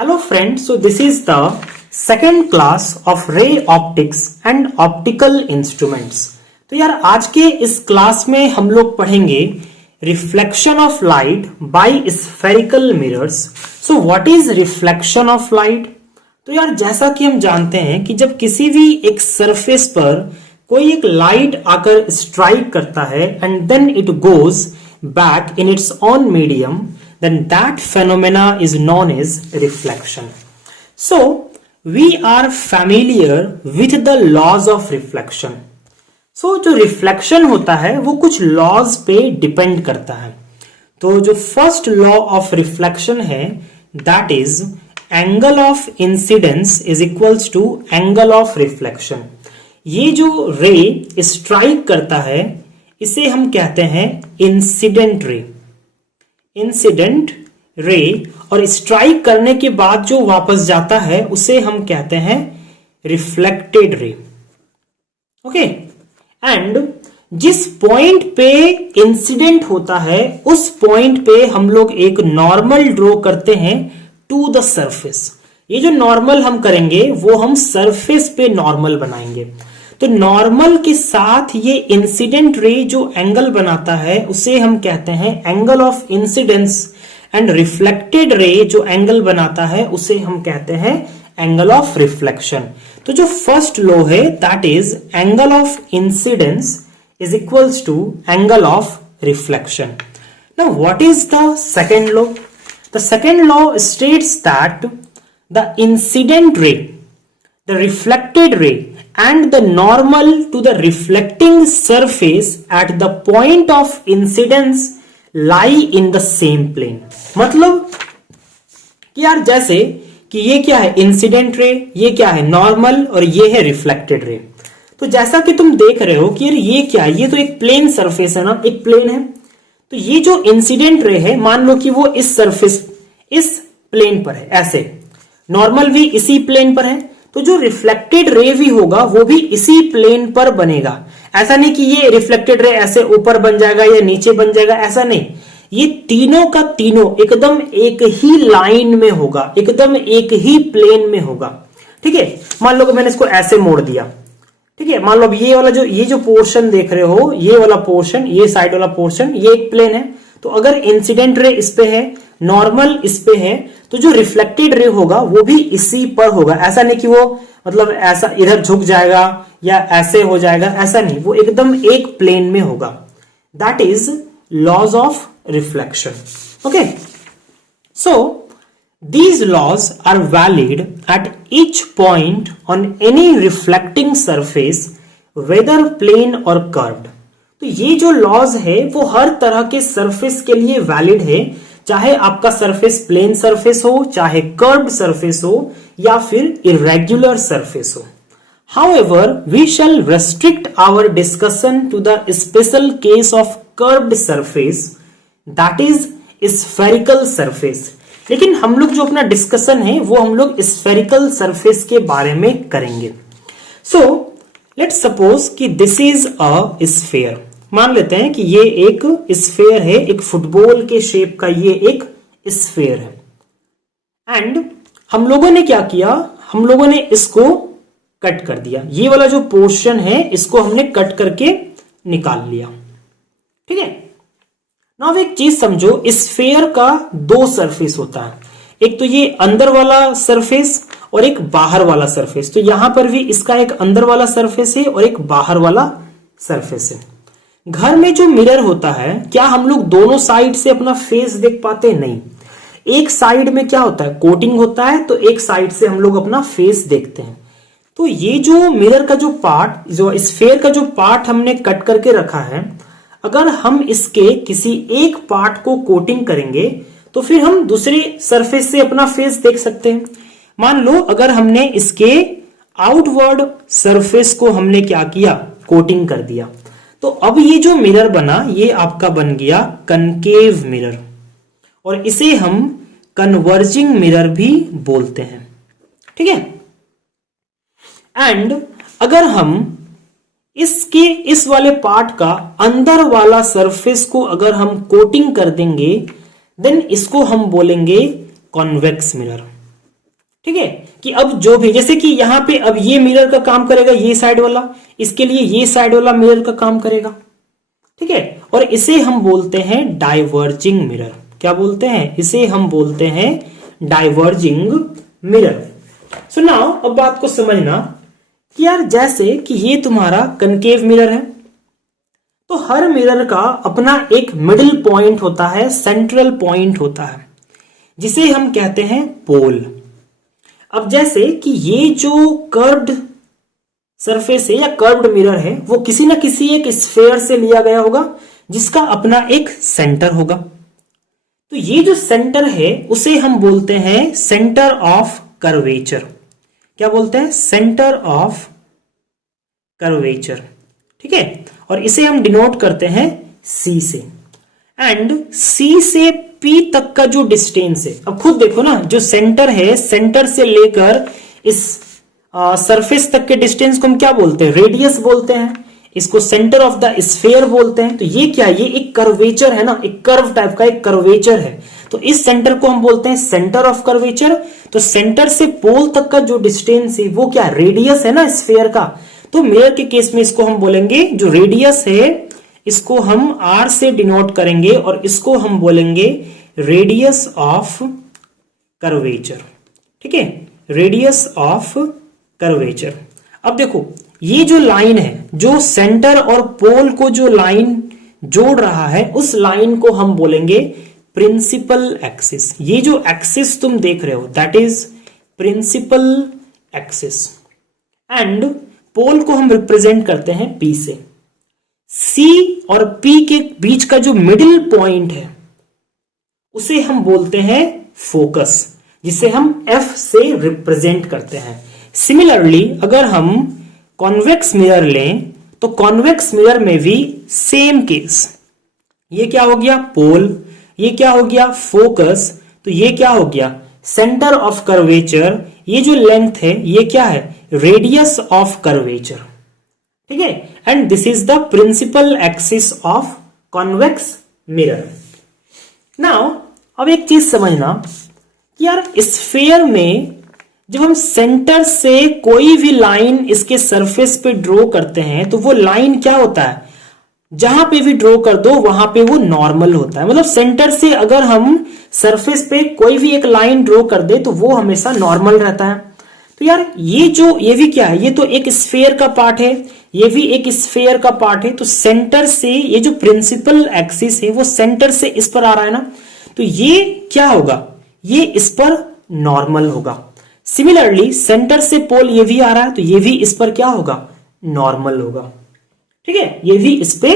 Hello friends, so this is the second class of ray optics and optical instruments। तो यार आज के इस क्लास में हम लोग पढ़ेंगे reflection of light by spherical mirrors. So what is reflection of light? तो यार जैसा कि हम जानते हैं कि जब किसी भी एक सरफेस पर कोई एक लाइट आकर स्ट्राइक करता है and then it goes back in its own medium, then that phenomena is known as reflection. So we are familiar with the laws of reflection. So जो reflection होता है वो कुछ laws पे depend करता है। तो जो first law of reflection है that is angle of incidence is equals to angle of reflection। ये जो ray strike करता है इसे हम कहते हैं इंसिडेंट रे। इंसिडेंट रे और स्ट्राइक करने के बाद जो वापस जाता है उसे हम कहते हैं रिफ्लेक्टेड रे। ओके, एंड जिस पॉइंट पे इंसिडेंट होता है उस पॉइंट पे हम लोग एक नॉर्मल ड्रॉ करते हैं टू द सरफेस। ये जो नॉर्मल हम करेंगे वो हम सरफेस पे नॉर्मल बनाएंगे। तो नॉर्मल के साथ ये इंसिडेंट रे जो एंगल बनाता है उसे हम कहते हैं angle of incidence, and reflected ray जो एंगल बनाता है उसे हम कहते हैं एंगल ऑफ रिफ्लेक्शन। तो जो फर्स्ट लॉ है that is angle of incidence is equals to angle of reflection. Now what is the second law? The second law states that the incident ray, the reflected ray and the normal to the reflecting surface at the point of incidence lie in the same plane। मतलब कि यार जैसे कि ये क्या है incident ray, ये क्या है नॉर्मल और ये है रिफ्लेक्टेड रे। तो जैसा कि तुम देख रहे हो कि यार ये क्या है, ये तो एक प्लेन सरफेस है ना, एक प्लेन है। तो ये जो इंसिडेंट रे है मान लो कि वो इस सरफेस इस प्लेन पर है, ऐसे नॉर्मल भी इसी प्लेन पर है। तो जो रिफ्लेक्टेड रे भी होगा वो भी इसी प्लेन पर बनेगा। ऐसा नहीं कि ये रिफ्लेक्टेड रे ऐसे ऊपर बन जाएगा या नीचे बन जाएगा, ऐसा नहीं। ये तीनों का तीनों एकदम एक ही लाइन में होगा, एकदम एक ही प्लेन में होगा। ठीक है, मान लो कि मैंने इसको ऐसे मोड़ दिया। ठीक है, मान लो ये वाला ये जो पोर्शन देख रहे हो, ये वाला पोर्शन, ये साइड वाला पोर्शन, ये एक प्लेन है। तो अगर इंसिडेंट रे इस पे है, नॉर्मल इस पे है, तो जो रिफ्लेक्टेड रे होगा वो भी इसी पर होगा। ऐसा नहीं कि वो मतलब ऐसा इधर झुक जाएगा या ऐसे हो जाएगा, ऐसा नहीं, वो एकदम एक प्लेन में होगा। That is laws of reflection. Okay, so these laws are valid at each point on any reflecting surface whether plane or curved। तो ये जो लॉज है वो हर तरह के सरफेस के लिए वैलिड है, चाहे आपका सरफेस प्लेन सरफेस हो, चाहे कर्व्ड सरफेस हो या फिर इरेग्युलर सरफेस हो। However, we shall restrict our discussion to the special case of curved surface, that is spherical surface। लेकिन हम लोग जो अपना डिस्कशन है वो हम लोग स्फेरिकल सरफेस के बारे में करेंगे। सो लेट्स सपोज कि दिस इज अ स्फेयर। मान लेते हैं कि ये एक स्फेयर है, एक फुटबॉल के शेप का ये एक स्फेयर है। एंड हम लोगों ने क्या किया, हम लोगों ने इसको कट कर दिया। ये वाला जो पोर्शन है इसको हमने कट करके निकाल लिया। ठीक है, नाउ एक चीज समझो, स्फेयर का दो सरफेस होता है, एक तो ये अंदर वाला सरफेस और एक बाहर वाला सरफेस। तो यहां पर भी इसका एक अंदर वाला सरफेस है और एक बाहर वाला सरफेस है। घर में जो मिरर होता है, क्या हम लोग दोनों साइड से अपना फेस देख पाते हैं? नहीं। एक साइड में क्या होता है, कोटिंग होता है, तो एक साइड से हम लोग अपना फेस देखते हैं। तो ये जो मिरर का जो पार्ट, जो स्फेयर का जो पार्ट हमने कट करके रखा है, अगर हम इसके किसी एक पार्ट को कोटिंग करेंगे तो फिर हम दूसरे सरफेस से अपना फेस देख सकते हैं। मान लो अगर हमने इसके आउटवर्ड सरफेस को हमने क्या किया, कोटिंग कर दिया, तो अब ये जो मिरर बना ये आपका बन गया कनकेव मिरर, और इसे हम कन्वर्जिंग मिरर भी बोलते हैं। ठीक है, एंड अगर हम इसके इस वाले पार्ट का अंदर वाला सरफेस को अगर हम कोटिंग कर देंगे देन इसको हम बोलेंगे कॉन्वेक्स मिरर। ठीक है, कि अब जो भी जैसे कि यहां पे अब ये मिरर का काम करेगा ये साइड वाला, इसके लिए ये साइड वाला मिरर का काम करेगा। ठीक है, और इसे हम बोलते हैं डाइवर्जिंग मिरर। क्या बोलते हैं? इसे हम बोलते हैं डाइवर्जिंग मिरर। सो नाउ अब बात को समझना कि यार जैसे कि ये तुम्हारा कनकेव मिरर है, तो हर मिरर का अपना एक मिडिल पॉइंट होता है, सेंट्रल पॉइंट होता है, जिसे हम कहते हैं पोल। अब जैसे कि ये जो कर्व्ड सरफेस है या कर्व्ड मिरर है, वो किसी ना किसी एक स्फेयर से लिया गया होगा, जिसका अपना एक सेंटर होगा। तो ये जो सेंटर है उसे हम बोलते हैं सेंटर ऑफ कर्वेचर। क्या बोलते हैं? Centre of curvature. ठीक है, और इसे हम डिनोट करते हैं C से। एंड C से P तक का जो डिस्टेंस है, अब खुद देखो ना, जो सेंटर है, सेंटर से लेकर इस सरफेस तक के डिस्टेंस को हम क्या बोलते हैं? रेडियस बोलते हैं। इसको सेंटर ऑफ द स्फीयर बोलते हैं। तो ये क्या, ये एक कर्वेचर है ना, एक कर्व टाइप का एक कर्वेचर है। तो इस सेंटर को हम बोलते हैं सेंटर ऑफ कर्वेचर। तो सेंटर से पोल तक का जो डिस्टेंस है वो क्या, रेडियस है ना स्फीयर का। तो मिरर के केस में इसको हम बोलेंगे, जो रेडियस है इसको हम R से डिनोट करेंगे और इसको हम बोलेंगे रेडियस ऑफ कर्वेचर। ठीक है, रेडियस ऑफ कर्वेचर। अब देखो ये जो लाइन है, जो सेंटर और पोल को जो लाइन जोड़ रहा है, उस लाइन को हम बोलेंगे प्रिंसिपल एक्सिस। ये जो एक्सिस तुम देख रहे हो that is principal axis. And pole को हम रिप्रेजेंट करते हैं P से। C और P के बीच का जो मिडिल पॉइंट है उसे हम बोलते हैं फोकस, जिसे हम F से रिप्रेजेंट करते हैं। सिमिलरली अगर हम कॉन्वेक्स मिरर लें तो कॉन्वेक्स मिरर में भी सेम केस, ये क्या हो गया? पोल। ये क्या हो गया? फोकस। तो ये क्या हो गया? Centre of curvature. ये जो लेंथ है ये क्या है? Radius of curvature. ठीक है, and this is the principal axis of convex mirror. Now अब एक चीज समझना कि यार स्फीयर में जब हम सेंटर से कोई भी लाइन इसके सरफेस पे ड्रॉ करते हैं तो वो लाइन क्या होता है? जहां पे भी ड्रॉ कर दो वहां पे वो नॉर्मल होता है। मतलब सेंटर से अगर हम सरफेस पे कोई भी एक लाइन ड्रॉ कर दे तो वो हमेशा नॉर्मल रहता है। तो यार ये भी क्या है? ये तो एक स्फीयर का पार्ट है, ये भी एक स्फीयर का पार्ट है। तो सेंटर से ये जो प्रिंसिपल एक्सिस है वो सेंटर से इस पर आ रहा है ना, तो ये क्या होगा? ये इस पर नॉर्मल होगा। सिमिलरली सेंटर से पोल ये भी आ रहा है तो ये भी इस पर क्या होगा? नॉर्मल होगा। ठीक है, ये भी इस पे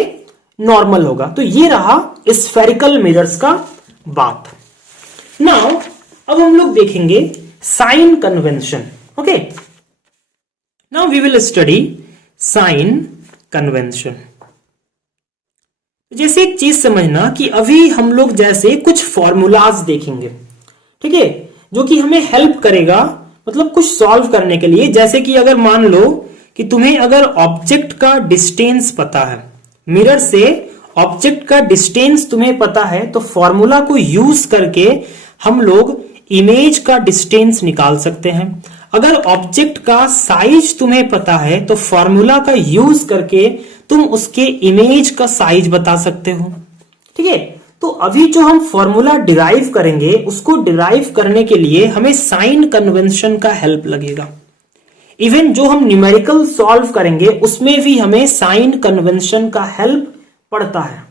नॉर्मल होगा। तो ये रहा स्फेरिकल मिरर्स का बात। नाउ अब हम लोग देखेंगे sign convention. Okay, now we will study sign convention. जैसे एक चीज समझना कि अभी हम लोग जैसे कुछ फॉर्मूलाज देखेंगे, ठीक है, जो कि हमें हेल्प करेगा मतलब कुछ सॉल्व करने के लिए। जैसे कि अगर मान लो कि तुम्हें अगर ऑब्जेक्ट का डिस्टेंस पता है, मिरर से ऑब्जेक्ट का डिस्टेंस तुम्हें पता है, तो फॉर्मूला को यूज करके हम लोग इमेज का डिस्टेंस निकाल सकते हैं। अगर ऑब्जेक्ट का साइज तुम्हें पता है तो फॉर्मूला का यूज करके तुम उसके इमेज का साइज बता सकते हो। ठीक है, तो अभी जो हम फॉर्मूला डिराइव करेंगे उसको डिराइव करने के लिए हमें साइन कन्वेंशन का हेल्प लगेगा। इवन जो हम न्यूमेरिकल सॉल्व करेंगे उसमें भी हमें साइन कन्वेंशन का हेल्प पड़ता है।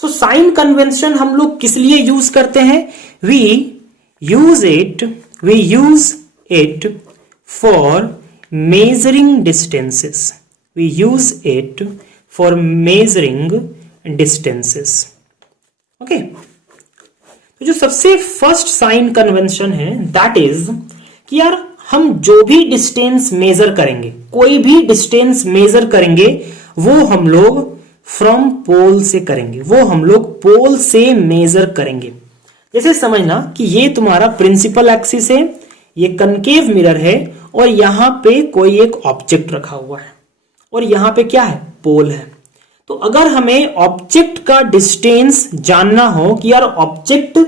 सो साइन कन्वेंशन हम लोग किस लिए यूज करते हैं? We use it for measuring distances. We use it for measuring distances. Okay, तो जो सबसे फर्स्ट साइन कन्वेंशन है दैट इज कि यार हम जो भी डिस्टेंस मेजर करेंगे, कोई भी डिस्टेंस मेजर करेंगे, वो हम लोग फ्रॉम पोल से करेंगे, वो हम लोग पोल से मेजर करेंगे। जैसे समझना कि ये तुम्हारा प्रिंसिपल एक्सिस है, ये कनकेव मिरर है और यहां पे कोई एक ऑब्जेक्ट रखा हुआ है और यहां पे क्या है? पोल है। तो अगर हमें ऑब्जेक्ट का डिस्टेंस जानना हो कि यार ऑब्जेक्ट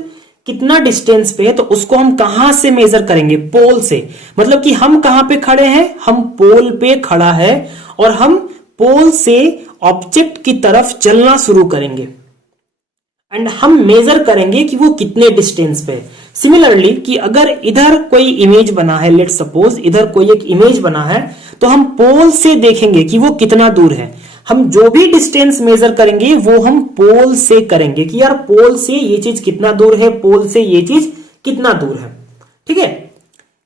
कितना डिस्टेंस पे है, तो उसको हम कहां से मेजर करेंगे? पोल से। मतलब कि हम कहां पे खड़े हैं? हम पोल पे खड़ा है और हम पोल से ऑब्जेक्ट की तरफ चलना शुरू करेंगे एंड हम मेजर करेंगे कि वो कितने डिस्टेंस पे है। सिमिलरली कि अगर इधर कोई इमेज बना है, लेट सपोज इधर कोई एक इमेज बना है, तो हम पोल से देखेंगे कि वो कितना दूर है। हम जो भी डिस्टेंस मेजर करेंगे वो हम पोल से करेंगे कि यार पोल से ये चीज कितना दूर है, पोल से ये चीज कितना दूर है। ठीक है।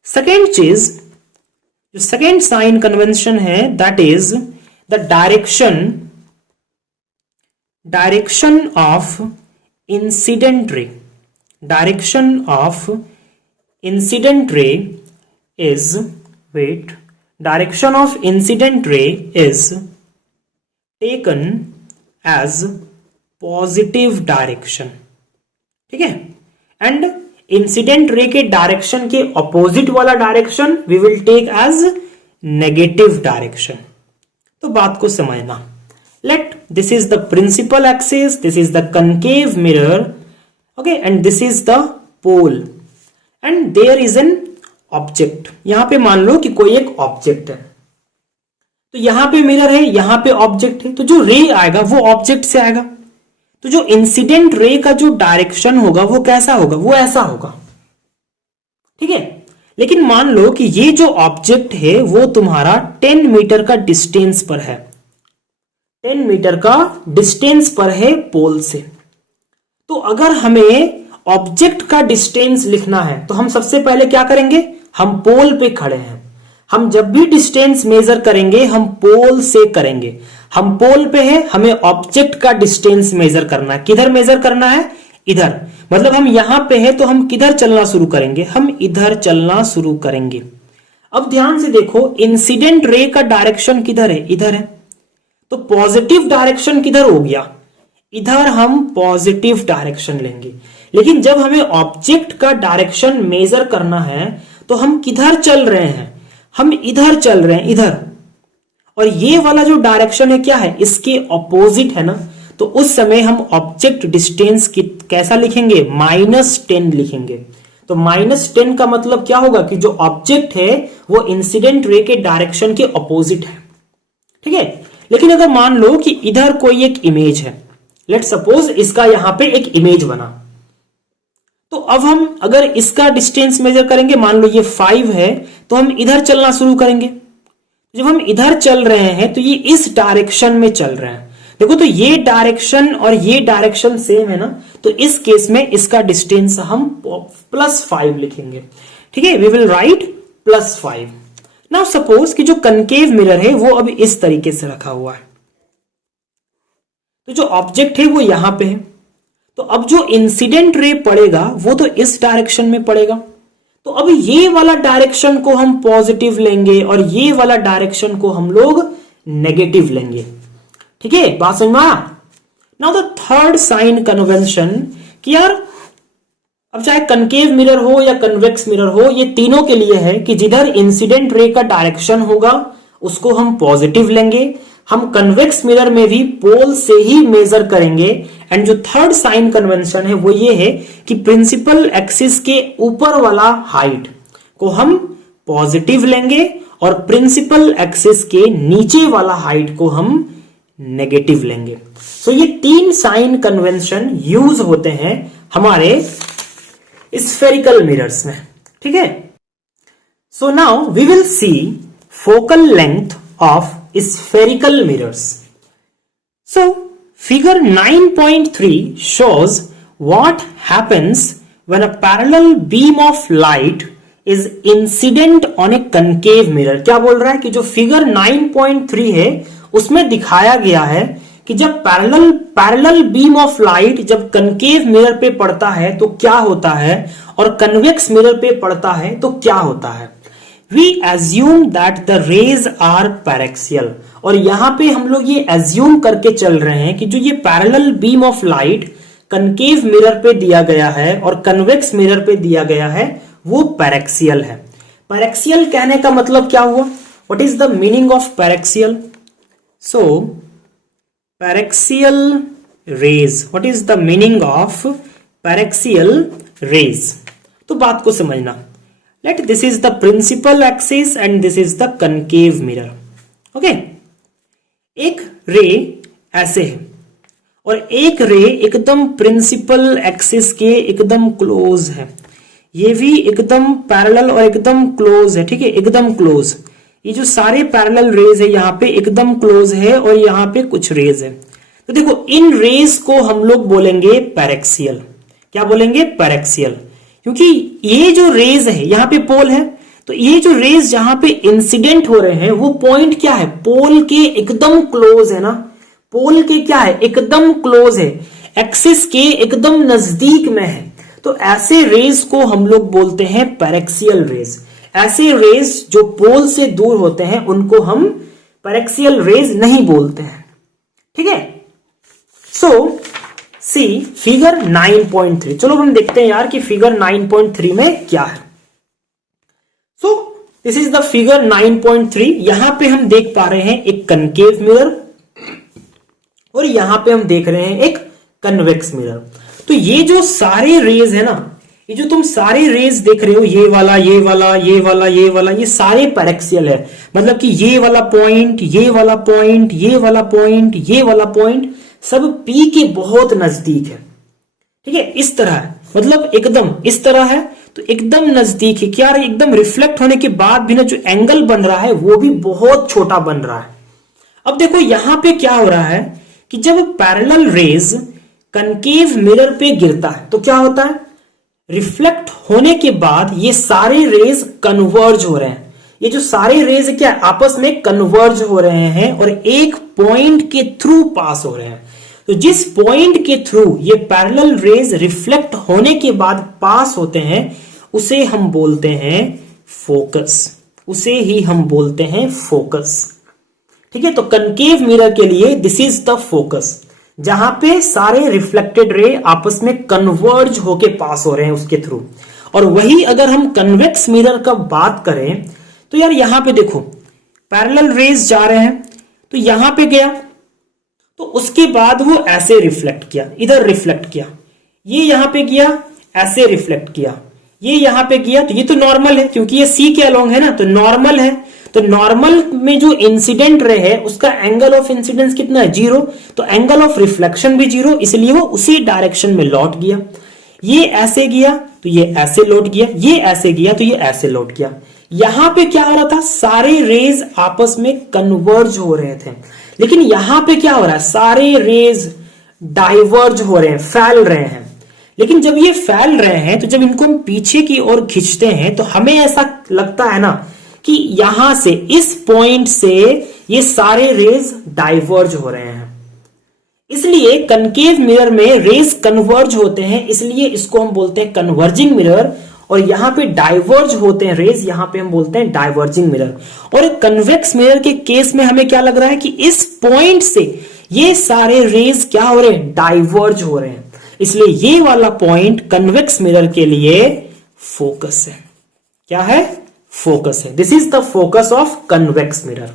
सेकेंड चीज, जो सेकेंड साइन कन्वेंशन है, that is the direction of incident ray. Direction of incident ray is, wait, direction of incident ray is taken as positive direction. ठीक है। एंड इंसिडेंट रे के डायरेक्शन के ऑपोजिट वाला direction we will take as negative direction. तो बात को समझना। Let this is the principal axis, this is the concave mirror, okay, and this is the pole and there is an object. यहां पे मान लो कि कोई एक ऑब्जेक्ट है, तो यहां पे मिरर है, यहां पे ऑब्जेक्ट है, तो जो रे आएगा वो ऑब्जेक्ट से आएगा। तो जो इंसिडेंट रे का जो डायरेक्शन होगा वो कैसा होगा? वो ऐसा होगा। ठीक है। लेकिन मान लो कि ये जो ऑब्जेक्ट है वो तुम्हारा 10 मीटर का डिस्टेंस पर है, 10 मीटर का डिस्टेंस पर है पोल से। तो अगर हमें ऑब्जेक्ट का डिस्टेंस लिखना है तो हम सबसे पहले क्या करेंगे? हम पोल पे खड़े हैं, हम जब भी डिस्टेंस मेजर करेंगे हम पोल से करेंगे। हम पोल पे हैं, हमें ऑब्जेक्ट का डिस्टेंस मेजर करना है। किधर मेजर करना है? इधर। मतलब हम यहां पे हैं तो हम किधर चलना शुरू करेंगे? हम इधर चलना शुरू करेंगे। अब ध्यान से देखो, इंसिडेंट रे का डायरेक्शन किधर है? इधर है। तो पॉजिटिव डायरेक्शन किधर हो गया? इधर हम पॉजिटिव डायरेक्शन लेंगे। लेकिन जब हमें ऑब्जेक्ट का डायरेक्शन मेजर करना है तो हम किधर चल रहे हैं? हम इधर चल रहे हैं, इधर। और ये वाला जो डायरेक्शन है क्या है? इसके ऑपोजिट है ना। तो उस समय हम ऑब्जेक्ट डिस्टेंस कैसा लिखेंगे? -10 लिखेंगे। तो -10 का मतलब क्या होगा कि जो ऑब्जेक्ट है वो इंसिडेंट रे के डायरेक्शन के ऑपोजिट है। ठीक है। लेकिन अगर मान लो कि इधर कोई एक इमेज है, लेट सपोज इसका यहां पे एक इमेज बना, तो अब हम अगर इसका डिस्टेंस मेजर करेंगे, मान लो ये 5 है, तो हम इधर चलना शुरू करेंगे। जब हम इधर चल रहे हैं तो ये इस डायरेक्शन में चल रहे हैं। देखो, तो ये डायरेक्शन और ये डायरेक्शन सेम है ना, तो इस केस में इसका डिस्टेंस हम +5 लिखेंगे। ठीक है। We will write +5। Now suppose कि जो कनकेव मिरर है वो अब इस तरीके से रखा हुआ है, तो जो ऑब्जेक्ट है वो यहां पे है। तो अब जो इंसिडेंट रे पड़ेगा वो तो इस डायरेक्शन में पड़ेगा। तो अब ये वाला डायरेक्शन को हम पॉजिटिव लेंगे और ये वाला डायरेक्शन को हम लोग नेगेटिव लेंगे। ठीक है। बात समझ में आया? Now the third sign convention कि यार अब चाहे कनकेव मिरर हो या कन्वेक्स मिरर हो, ये तीनों के लिए है कि जिधर इंसिडेंट रे का डायरेक्शन होगा उसको हम पॉजिटिव लेंगे। हम कन्वेक्स मिरर में भी पोल से ही मेजर करेंगे। एंड जो थर्ड साइन कन्वेंशन है वो ये है कि प्रिंसिपल एक्सिस के ऊपर वाला हाइट को हम पॉजिटिव लेंगे और प्रिंसिपल एक्सिस के नीचे वाला हाइट को हम नेगेटिव लेंगे। सो ये 3 साइन कन्वेंशन यूज होते हैं हमारे स्फेरिकल मिरर्स में। ठीक है। So now we will see focal length of spherical mirrors. So figure 9.3 shows what happens when a parallel beam of light is incident on a concave mirror. क्या बोल रहा है कि जो फिगर 9.3 है उसमें दिखाया गया है कि जब पैरेलल बीम ऑफ लाइट जब कनकेव मिरर पे पड़ता है तो क्या होता है और कन्वेक्स मिरर पे पड़ता है तो क्या होता है। We assume that the rays are paraxial, और यहां पे हम लोग ये assume करके चल रहे हैं कि जो ये parallel beam of light concave mirror पे दिया गया है और कन्वेक्स मिरर पे दिया गया है वो पैरेक्सियल है। पैरेक्सियल कहने का मतलब क्या हुआ? What is the meaning of paraxial? So paraxial rays, what is the meaning of paraxial rays. तो बात को समझना, let this is the principal axis and this is the concave mirror. Okay, एक रे ऐसे है और एक रे एकदम प्रिंसिपल एक्सिस के एकदम क्लोज है, ये भी एकदम पैरेलल और एकदम क्लोज है। ठीक है, एकदम क्लोज। ये जो सारे पैरेलल रेज है यहाँ पे एकदम क्लोज है और यहाँ पे कुछ रेज है। तो देखो, इन रेज को हम लोग बोलेंगे पैरेक्सियल। क्या बोलेंगे? पैरेक्सियल। क्योंकि ये जो रेज है यहाँ पे पोल है, तो ये जो रेज जहां पे इंसिडेंट हो रहे हैं वो पॉइंट क्या है? पोल के एकदम क्लोज है ना। पोल के क्या है? एकदम क्लोज है, एक्सिस के एकदम नजदीक में है। तो ऐसे रेज को हम लोग बोलते हैं पैरेक्सियल रेज। ऐसे रेज जो पोल से दूर होते हैं उनको हम पैरेक्सियल रेज नहीं बोलते हैं। ठीक है, सो सी फिगर 9.3। चलो हम देखते हैं यार कि फिगर 9.3 में क्या है। So this is the figure 9.3। यहां पे हम देख पा रहे हैं एक कनकेव मिरर और यहां पे हम देख रहे हैं एक कन्वेक्स मिरर। तो ये जो सारे रेज है ना, ये जो तुम सारे रेज देख रहे हो, ये वाला, ये वाला, ये वाला, ये वाला, ये सारे पैरेक्सियल है। मतलब कि ये वाला पॉइंट, ये वाला पॉइंट, ये वाला पॉइंट, ये वाला पॉइंट सब P के बहुत नजदीक है। ठीक है, इस तरह है, मतलब एकदम इस तरह है तो एकदम नजदीक है। क्या एकदम रिफ्लेक्ट होने के बाद भी ना जो एंगल बन रहा है वो भी बहुत छोटा बन रहा है। अब देखो यहां पे क्या हो रहा है कि जब पैरेलल रेज कनकेव मिरर पे गिरता है तो क्या होता है? रिफ्लेक्ट होने के बाद ये सारे रेज कन्वर्ज हो रहे हैं। ये जो सारे रेज क्या आपस में कन्वर्ज हो रहे हैं और एक पॉइंट के थ्रू पास हो रहे हैं। तो जिस पॉइंट के थ्रू ये पैरेलल रेज रिफ्लेक्ट होने के बाद पास होते हैं उसे हम बोलते हैं फोकस। उसे ही हम बोलते हैं फोकस। ठीक है, तो कनकेव मिरर के लिए दिस इज द फोकस, जहां पे सारे रिफ्लेक्टेड रे आपस में कन्वर्ज होके पास हो रहे हैं उसके थ्रू। और वही अगर हम कन्वेक्स मिरर का बात करें तो यार यहां पे देखो पैरेलल रेज जा रहे हैं, तो यहां पे गया तो उसके बाद वो ऐसे रिफ्लेक्ट किया, इधर रिफ्लेक्ट किया, ये यहां पे गया ऐसे रिफ्लेक्ट किया, ये यहां पे गया, तो ये तो नॉर्मल है क्योंकि ये सी के अलोंग है ना, तो नॉर्मल है। तो नॉर्मल में जो इंसिडेंट रे है उसका एंगल ऑफ इंसिडेंस कितना है? 0। तो एंगल ऑफ रिफ्लेक्शन भी 0, इसलिए वो उसी डायरेक्शन में लौट गया। ये ऐसे गया तो ये ऐसे लौट गया, ये ऐसे गया तो ये ऐसे लौट गया। यहां पे क्या हो रहा था? सारे रेज आपस में कन्वर्ज हो रहे थे, लेकिन यहां पे क्या हो रहा है? सारे रेज डाइवर्ज हो रहे हैं, फैल रहे हैं। लेकिन जब ये फैल रहे हैं तो जब इनको हम पीछे की ओर खींचते हैं तो हमें ऐसा लगता है ना कि यहां से, इस पॉइंट से ये सारे रेज डाइवर्ज हो रहे हैं। इसलिए कनकेव मिरर में रेज कन्वर्ज होते हैं, इसलिए इसको हम बोलते हैं कन्वर्जिंग मिरर। और यहां पे डाइवर्ज होते हैं रेज, यहां पे हम बोलते हैं डाइवर्जिंग मिरर। और कन्वेक्स मिरर के केस में हमें क्या लग रहा है कि इस पॉइंट से ये सारे रेज क्या हो रहे हैं? डाइवर्ज हो रहे हैं। इसलिए ये वाला पॉइंट कन्वेक्स मिरर के लिए फोकस है। क्या है? फोकस है। This is the focus of convex mirror.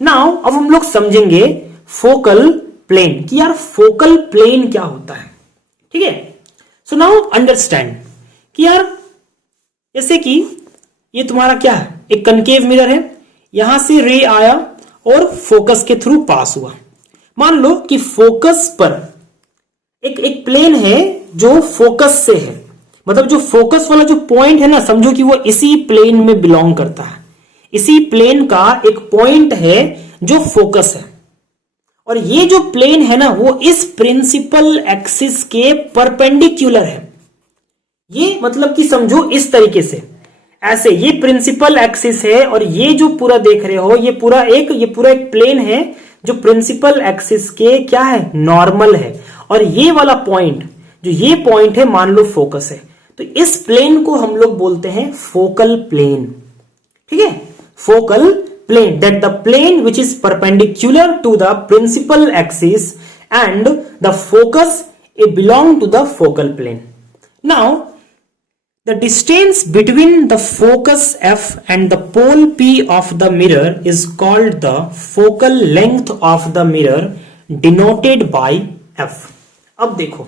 Now अब हम लोग समझेंगे फोकल प्लेन, कि यार फोकल प्लेन क्या होता है। ठीक है, सो नाउ अंडरस्टैंड कि यार जैसे कि ये तुम्हारा क्या है? एक कनकेव मिरर है, यहां से रे आया और फोकस के थ्रू पास हुआ। मान लो कि फोकस पर एक प्लेन है जो फोकस से है, मतलब जो फोकस वाला जो पॉइंट है ना, समझो कि वो इसी प्लेन में बिलोंग करता है। इसी प्लेन का एक पॉइंट है जो फोकस है, और ये जो प्लेन है ना वो इस प्रिंसिपल एक्सिस के परपेंडिकुलर है। ये मतलब कि समझो इस तरीके से, ऐसे ये प्रिंसिपल एक्सिस है और ये जो पूरा देख रहे हो ये पूरा एक प्लेन है जो प्रिंसिपल एक्सिस के क्या है? नॉर्मल है। और ये वाला पॉइंट, जो ये पॉइंट है, मान लो फोकस है, तो इस प्लेन को हम लोग बोलते हैं फोकल प्लेन। ठीक है, focal plane, that the plane which is perpendicular to the principal axis and the focus it belong to the focal plane. Now the distance between the focus F and the pole P of the mirror is called the focal length of the mirror, denoted by F. अब देखो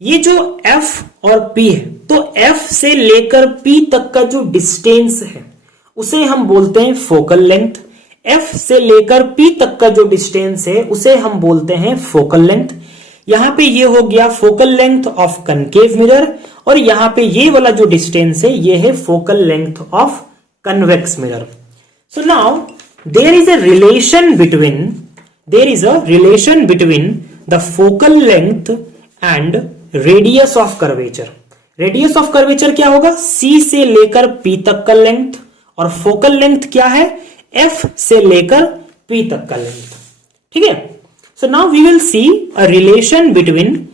ये जो F और P है तो F से लेकर P तक का जो डिस्टेंस है उसे हम बोलते हैं फोकल लेंथ। F से लेकर P तक का जो डिस्टेंस है उसे हम बोलते हैं फोकल लेंथ। यहां पे ये हो गया focal length of concave mirror, और यहां पे ये वाला जो डिस्टेंस है ये है focal length of convex mirror. So now there is a relation between the focal length and radius of curvature. Radius of curvature क्या होगा? C से लेकर P तक का लेंथ, और फोकल लेंथ क्या है? F से लेकर P तक का लेंथ। ठीक है, so now we will see a relation between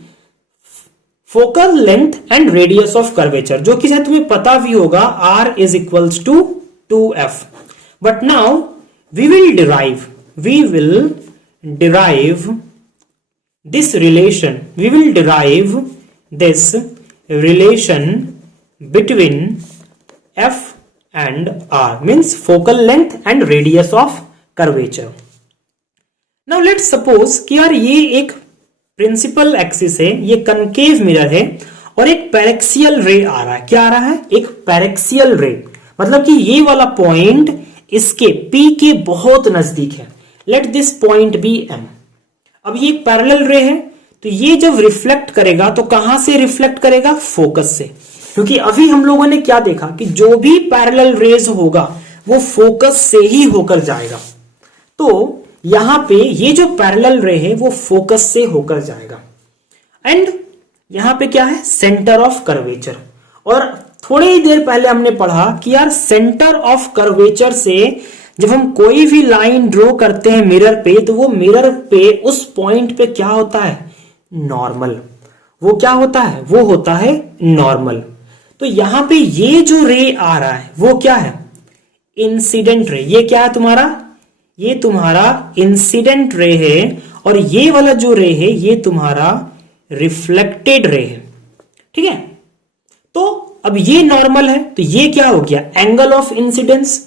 focal length and radius of curvature, जो कि शायद तुम्हें पता भी होगा, R is equals to 2F। But now we will derive this relation between F and R, means focal length and radius of curvature. Now let's suppose कि यार ये एक प्रिंसिपल एक्सिस है, ये कनकेव मिरर है, और एक पैरेक्सियल रे आ रहा है। क्या आ रहा है? एक पैरेक्सियल रे, मतलब कि ये वाला पॉइंट इसके P के बहुत नजदीक है। Let this point be M। अब ये एक पैरेलल रे है, तो ये जब रिफ्लेक्ट करेगा तो कहां से रिफ्लेक्ट करेगा? फोकस से, क्योंकि अभी हम लोगों ने क्या देखा कि जो भी पैरेलल रेज होगा वो फोकस से ही होकर जाएगा। तो यहां पे ये जो पैरेलल रे है वो फोकस से होकर जाएगा। एंड यहां पे क्या है? Centre of curvature. और थोड़ी ही देर पहले हमने पढ़ा कि यार सेंटर ऑफ कर्वेचर से जब हम कोई भी लाइन ड्रॉ करते हैं मिरर पे, तो वो मिरर पे उस पॉइंट पे क्या होता है? नॉर्मल। वो क्या होता है? वो होता है नॉर्मल। तो यहां पे ये जो रे आ रहा है वो क्या है? Incident ray. ये क्या है तुम्हारा? ये तुम्हारा इंसिडेंट रे है, और ये वाला जो रे है ये तुम्हारा रिफ्लेक्टेड रे है। ठीक है, तो अब ये नॉर्मल है, तो ये क्या हो गया? Angle of incidence.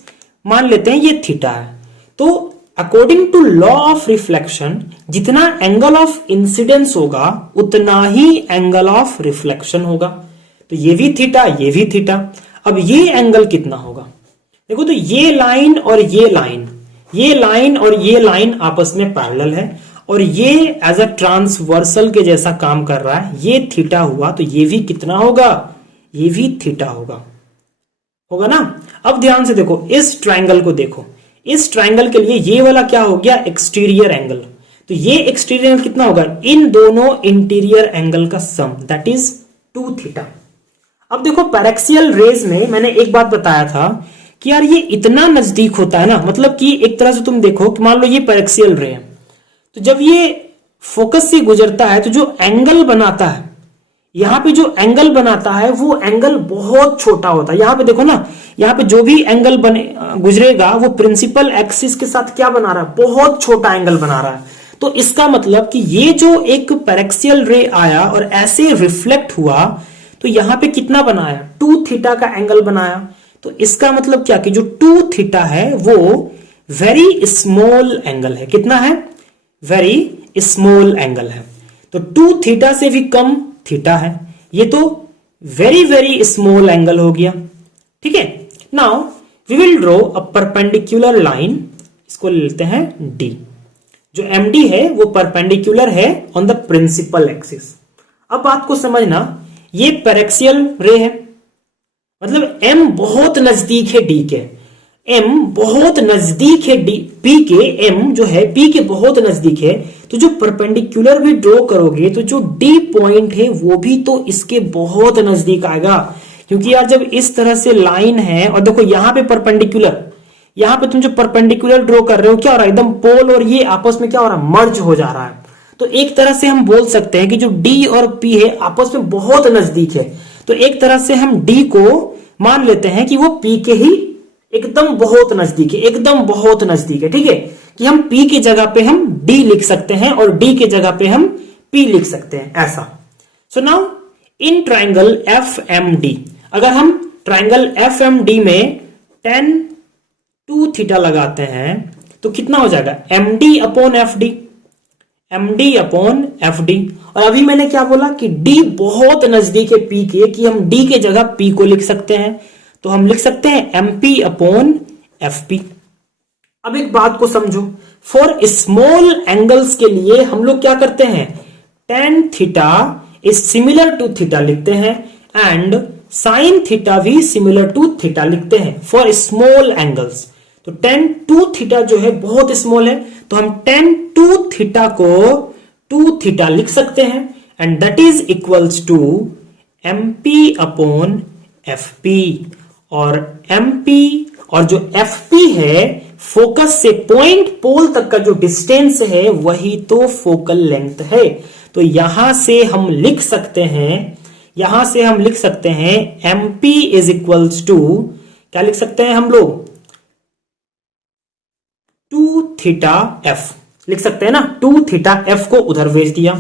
मान लेते हैं ये थीटा है, तो according to law of reflection जितना एंगल ऑफ इंसिडेंस होगा उतना ही एंगल ऑफ रिफ्लेक्शन होगा। तो ये भी थीटा, ये भी थीटा। अब ये एंगल कितना होगा? देखो, तो ये लाइन और ये लाइन, ये लाइन और ये लाइन आपस में पैरेलल है, और ये एज अ ट्रांसवर्सल के जैसा काम कर रहा है। ये थीटा हुआ, तो ये भी कितना होगा? ये भी थीटा होगा ना। अब ध्यान से देखो, इस ट्रायंगल को देखो, इस ट्रायंगल के लिए ये वाला क्या हो गया? Exterior angle. तो ये एक्सटीरियर एंगल कितना होगा? इन दोनों इंटीरियर एंगल का सम, दैट इज 2 थीटा। अब देखो, पैरेक्सियल रेज में मैंने एक बात बताया था कि यार ये इतना नजदीक होता है ना, मतलब कि एक तरह से तुम देखो कि मान लो ये पैरेक्सियल रे है, तो जब ये फोकस से गुजरता है तो जो एंगल बनाता है, यहां पे जो एंगल बनाता है वो एंगल बहुत छोटा होता है। यहां पे देखो ना, यहां पे जो भी एंगल बने गुजरेगा वो प्रिंसिपल एक्सिस के साथ क्या बना रहा है? बहुत छोटा एंगल बना रहा है। तो इसका मतलब कि ये जो एक पैरेक्सियल रे आया और ऐसे रिफ्लेक्ट हुआ, तो यहां पे कितना बनाया? 2 थीटा का एंगल बनाया। तो इसका मतलब क्या कि जो 2 थीटा है वो वेरी स्मॉल एंगल है। कितना है? वेरी स्मॉल एंगल है। तो 2 थीटा से भी कम थीटा है, ये तो वेरी वेरी स्मॉल एंगल हो गया। ठीक है, now we will draw a perpendicular line, इसको लेते हैं डी। जो MD है वो परपेंडिकुलर है ऑन द प्रिंसिपल एक्सिस। अब बात को समझना, ये पैरेक्सियल रे है, मतलब M बहुत नजदीक है D के, M बहुत नजदीक है P के, M जो है P के बहुत नजदीक है, तो जो परपेंडिकुलर भी ड्रॉ करोगे तो जो D पॉइंट है वो भी तो इसके बहुत नजदीक आएगा। क्योंकि यार जब इस तरह से लाइन है, और देखो यहां पे परपेंडिकुलर, यहां पे तुम जो परपेंडिकुलर ड्रॉ कर रहे हो, क्या हो रहा है? एकदम पोल और ये आपस में क्या हो रहा है? मर्ज हो जा रहा है। तो एक तरह से हम बोल सकते हैं कि जो D और P है आपस में बहुत नजदीक है। तो एक तरह से हम D को मान लेते हैं कि वो P के ही एकदम बहुत नजदीक है, एकदम बहुत नजदीक है। ठीक है, कि हम P की जगह पे हम D लिख सकते हैं और D की जगह पे हम P लिख सकते हैं, ऐसा। So now in triangle FMD, अगर हम ट्राइंगल FMD में tan 2 थीटा लगाते हैं तो कितना हो जाएगा? MD upon FD, MD upon FD। और अभी मैंने क्या बोला कि D बहुत नजदीक है P के, कि हम D के जगह P को लिख सकते हैं, तो हम लिख सकते हैं MP अपॉन FP। अब एक बात को समझो, फॉर स्मॉल एंगल्स के लिए हम लोग क्या करते हैं, tan theta is similar to theta लिखते हैं एंड sin थीटा भी सिमिलर टू थीटा लिखते हैं फॉर स्मॉल एंगल्स। तो tan 2 थीटा जो है बहुत स्मॉल है, तो हम tan 2 थीटा को 2 थीटा लिख सकते हैं and that is equals to MP upon FP। और MP और जो FP है, फोकस से पॉइंट पोल तक का जो डिस्टेंस है वही तो फोकल लेंथ है। तो यहां से हम लिख सकते हैं MP इज इक्वल्स टू, क्या लिख सकते हैं हम लोग, 2 थीटा F लिख सकते हैं ना, 2 थीटा F को उधर भेज दिया।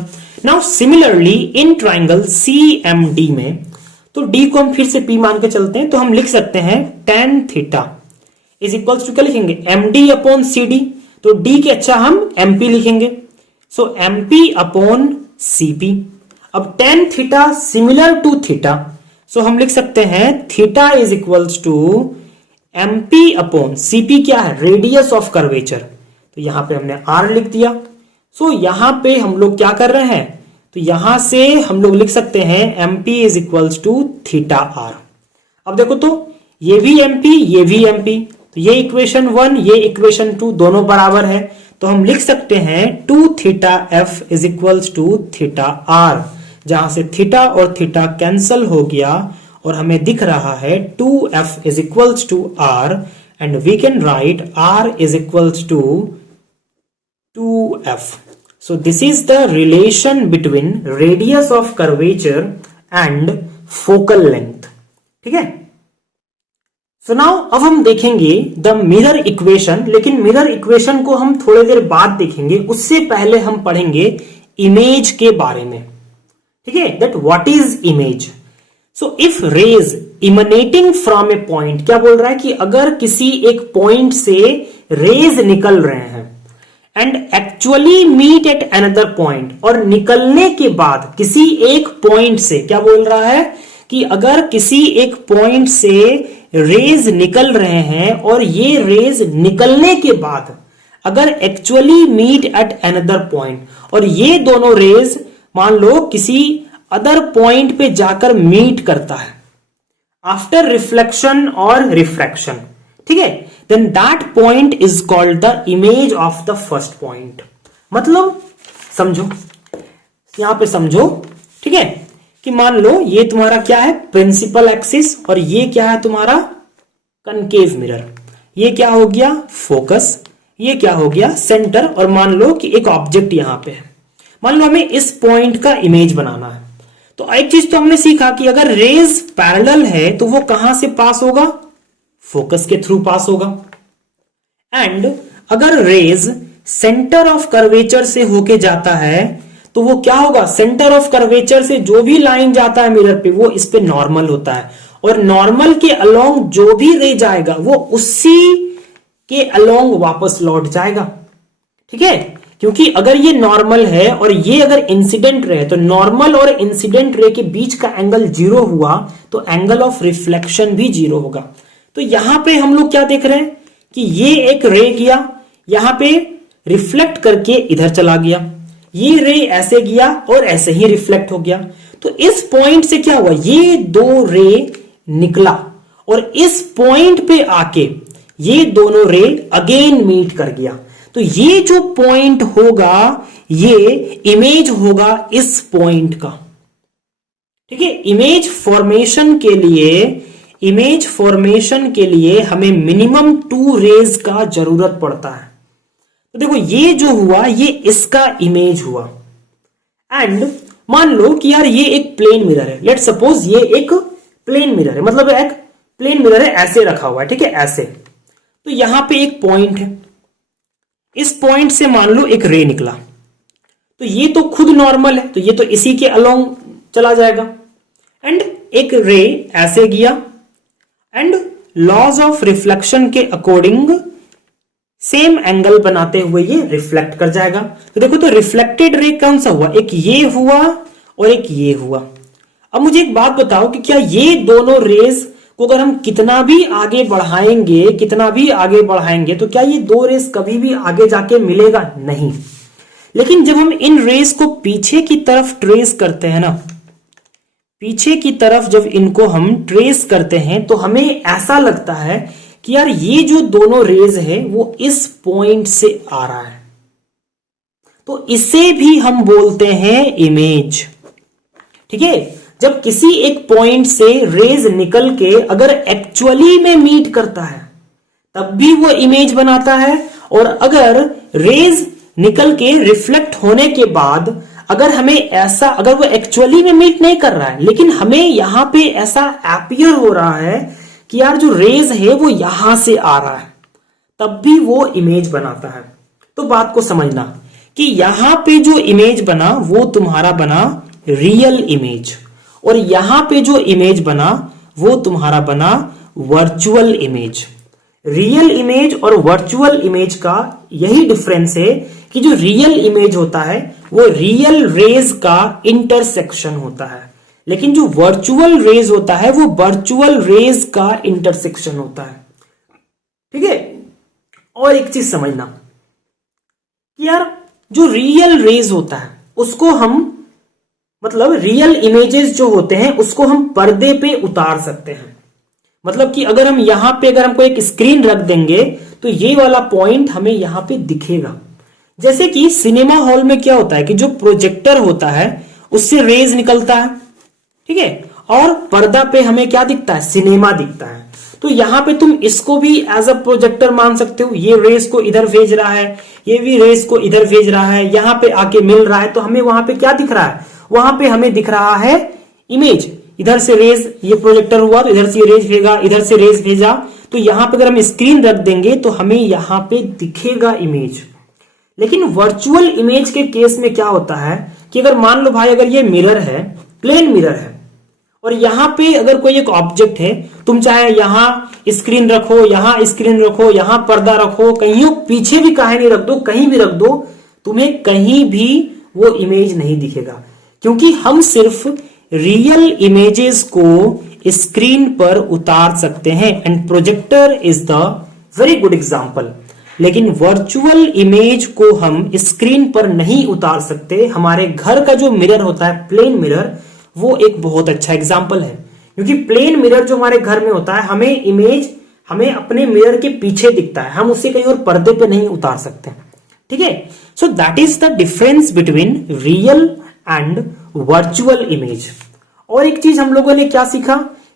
Now similarly in triangle CMD में, तो D को हम फिर से P मान के चलते हैं, तो हम लिख सकते हैं tan theta is equals to क्या लिखेंगे, MD अपॉन CD। तो D के अच्छा हम MP लिखेंगे, सो MP अपॉन CP। अब tan theta similar to theta, so हम लिख सकते हैं theta is equals to MP upon CP, क्या है, रेडियस ऑफ कर्वेचर। तो यहां पे हमने R लिख दिया। सो यहां पे हम लोग क्या कर रहे हैं, तो यहां से हम लोग लिख सकते हैं MP is equals to theta R। अब देखो तो ये भी MP, ये भी MP, तो ये इक्वेशन 1, ये इक्वेशन 2 दोनों बराबर है, तो हम लिख सकते हैं 2 theta F is equals to theta R, जहां से थीटा और थीटा कैंसल हो गया और हमें दिख रहा है 2F is equals to R and we can write R is equals to 2F। So this is the relation between radius of curvature and focal length। ठीक है, सो नाउ अब हम देखेंगे द मिरर इक्वेशन, लेकिन mirror equation को हम थोड़ी देर बाद देखेंगे, उससे पहले हम पढ़ेंगे इमेज के बारे में। ठीक है, that what is image. So if rays emanating from a point, क्या बोल रहा है कि अगर किसी एक पॉइंट से रेज निकल रहे हैं and actually meet at another point, और निकलने के बाद किसी एक पॉइंट से, क्या बोल रहा है कि अगर किसी एक पॉइंट से रेज निकल रहे हैं और ये रेज निकलने के बाद अगर actually meet at another point, और ये दोनों रेज मान लो किसी अदर पॉइंट पे जाकर मीट करता है आफ्टर रिफ्लेक्शन और रिफ्रैक्शन, ठीक है, then that point is called the image of the first point. मतलब समझो, यहां पे समझो, ठीक है, कि मान लो ये तुम्हारा क्या है, प्रिंसिपल एक्सिस, और ये क्या है तुम्हारा कनकेव मिरर, ये क्या हो गया फोकस, ये क्या हो गया सेंटर, और मान लो कि एक ऑब्जेक्ट यहां पे है, मान लो हमें इस पॉइंट का इमेज बनाना है। तो एक चीज तो हमने सीखा कि अगर रेज पैरेलल है तो वो कहां से पास होगा, फोकस के थ्रू पास होगा, एंड अगर रेज सेंटर ऑफ कर्वेचर से होके जाता है तो वो क्या होगा, सेंटर ऑफ कर्वेचर से जो भी लाइन जाता है मिरर पे वो इस पे नॉर्मल होता है, और नॉर्मल के अलोंग जो भी रे जाएगा वो उसी के अलोंग वापस लौट जाएगा। ठीक है, क्योंकि अगर ये नॉर्मल है और ये अगर इंसिडेंट रे है, तो नॉर्मल और इंसिडेंट रे के बीच का एंगल 0 हुआ तो एंगल ऑफ रिफ्लेक्शन भी 0 होगा। तो यहां पे हम लोग क्या देख रहे हैं कि ये एक रे गया, यहां पे रिफ्लेक्ट करके इधर चला गया, ये रे ऐसे गया और ऐसे ही रिफ्लेक्ट हो गया। तो इस पॉइंट से क्या हुआ, ये दो रे निकला और इस पॉइंट पे आके ये दोनों रे अगेन मीट कर गया। तो ये जो पॉइंट होगा ये इमेज होगा इस पॉइंट का। ठीक है, इमेज फॉर्मेशन के लिए हमें मिनिमम 2 रेज का जरूरत पड़ता है। तो देखो ये जो हुआ ये इसका इमेज हुआ, एंड मान लो कि यार ये एक प्लेन मिरर है, लेट सपोज ये एक प्लेन मिरर है, मतलब एक प्लेन मिरर है, ऐसे रखा हुआ है, ठीक है ऐसे। तो यहां पे एक पॉइंट है, इस पॉइंट से मान लो एक रे निकला, तो ये तो खुद नॉर्मल है तो ये तो इसी के अलोंग चला जाएगा, एंड एक रे ऐसे गया, एंड लॉज ऑफ रिफ्लेक्शन के अकॉर्डिंग सेम एंगल बनाते हुए ये रिफ्लेक्ट कर जाएगा। तो देखो, तो रिफ्लेक्टेड रे कौन सा हुआ, एक ये हुआ और एक ये हुआ। अब मुझे एक बात बताओ कि क्या ये दोनों रेज को अगर हम कितना भी आगे बढ़ाएंगे तो क्या ये दो रेस कभी भी आगे जाके मिलेगा? नहीं। लेकिन जब हम इन रेस को पीछे की तरफ ट्रेस करते हैं ना, पीछे की तरफ जब इनको हम ट्रेस करते हैं तो हमें ऐसा लगता है कि यार ये जो दोनों रेज है वो इस पॉइंट से आ रहा है, तो इसे भी हम बोलते हैं इमेज। ठीक है, जब किसी एक पॉइंट से रेज निकल के अगर एक्चुअली में मीट करता है तब भी वो इमेज बनाता है, और अगर रेज निकल के रिफ्लेक्ट होने के बाद अगर वो एक्चुअली में मीट नहीं कर रहा है लेकिन हमें यहां पे ऐसा एपियर हो रहा है कि यार जो रेज है वो यहां से आ रहा है, तब भी वो इमेज बनाता है। तो बात को समझना कि यहां पे जो इमेज बना वो तुम्हारा बना रियल इमेज, और यहां पे जो इमेज बना वो तुम्हारा बना वर्चुअल इमेज। रियल इमेज और वर्चुअल इमेज का यही डिफरेंस है कि जो रियल इमेज होता है वो रियल रेज का इंटरसेक्शन होता है, लेकिन जो वर्चुअल रेज होता है वो वर्चुअल रेज का इंटरसेक्शन होता है। ठीक है, और एक चीज समझना कि यार जो रियल रेज होता है उसको हम मतलब रियल इमेजेस जो होते हैं उसको हम पर्दे पे उतार सकते हैं। मतलब कि अगर हम यहां पे अगर हमको एक स्क्रीन रख देंगे तो ये वाला पॉइंट हमें यहां पे दिखेगा। जैसे कि सिनेमा हॉल में क्या होता है कि जो प्रोजेक्टर होता है उससे रेज निकलता है, ठीक है, और पर्दा पे हमें क्या दिखता है, सिनेमा दिखता है। तो यहां पे तुम इसको भी एज अ प्रोजेक्टर मान सकते हो, ये रेस को इधर भेज रहा है, ये भी रेस को इधर भेज रहा है, यहां पे आके मिल रहा है, तो हमें वहां पे क्या दिख रहा है, वहां पे हमें दिख रहा है इमेज। इधर से रेज, ये प्रोजेक्टर हुआ तो इधर से रेज भेजा, इधर से रेज भेजा, तो यहां पे अगर हम स्क्रीन रख देंगे तो हमें यहां पे दिखेगा इमेज। लेकिन वर्चुअल इमेज के केस में क्या होता है कि अगर मान लो भाई अगर ये मिरर है, प्लेन मिरर है, और यहां पे अगर कोई एक ऑब्जेक्ट है, तुम चाहे यहां स्क्रीन रखो, यहां स्क्रीन रखो, यहां पर्दा रखो, कहीं पीछे भी काहे नहीं रख दो, कहीं भी रख दो, तुम्हें कहीं भी वो इमेज नहीं दिखेगा, क्योंकि हम सिर्फ रियल इमेजेस को स्क्रीन पर उतार सकते हैं, and projector is the very good example. लेकिन वर्चुअल इमेज को हम स्क्रीन पर नहीं उतार सकते। हमारे घर का जो मिरर होता है, प्लेन मिरर, वो एक बहुत अच्छा एग्जाम्पल है, क्योंकि प्लेन मिरर जो हमारे घर में होता है, हमें इमेज हमें अपने मिरर के पीछे दिखता है, हम उसे कहीं और पर्दे पे नहीं उतार सकते। ठीक है, so that is the difference between real and virtual image. और एक चीज हम लोगों ने क्या सीखा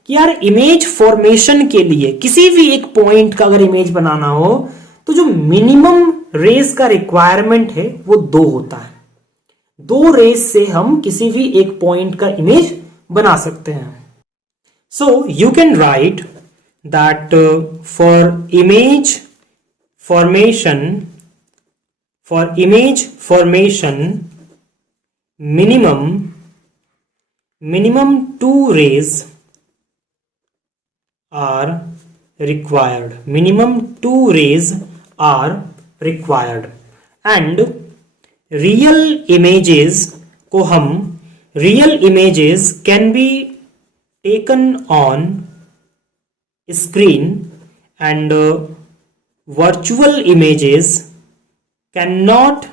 कि यार इमेज फॉर्मेशन के लिए किसी भी एक पॉइंट का अगर इमेज बनाना हो तो जो मिनिमम रेज का रिक्वायरमेंट है वो 2 होता है। 2 रेज से हम किसी भी एक पॉइंट का इमेज बना सकते हैं। So you can write that for image formation minimum 2 rays are required. Minimum 2 rays are required. And real images को हम real images can be taken on screen, and virtual images cannot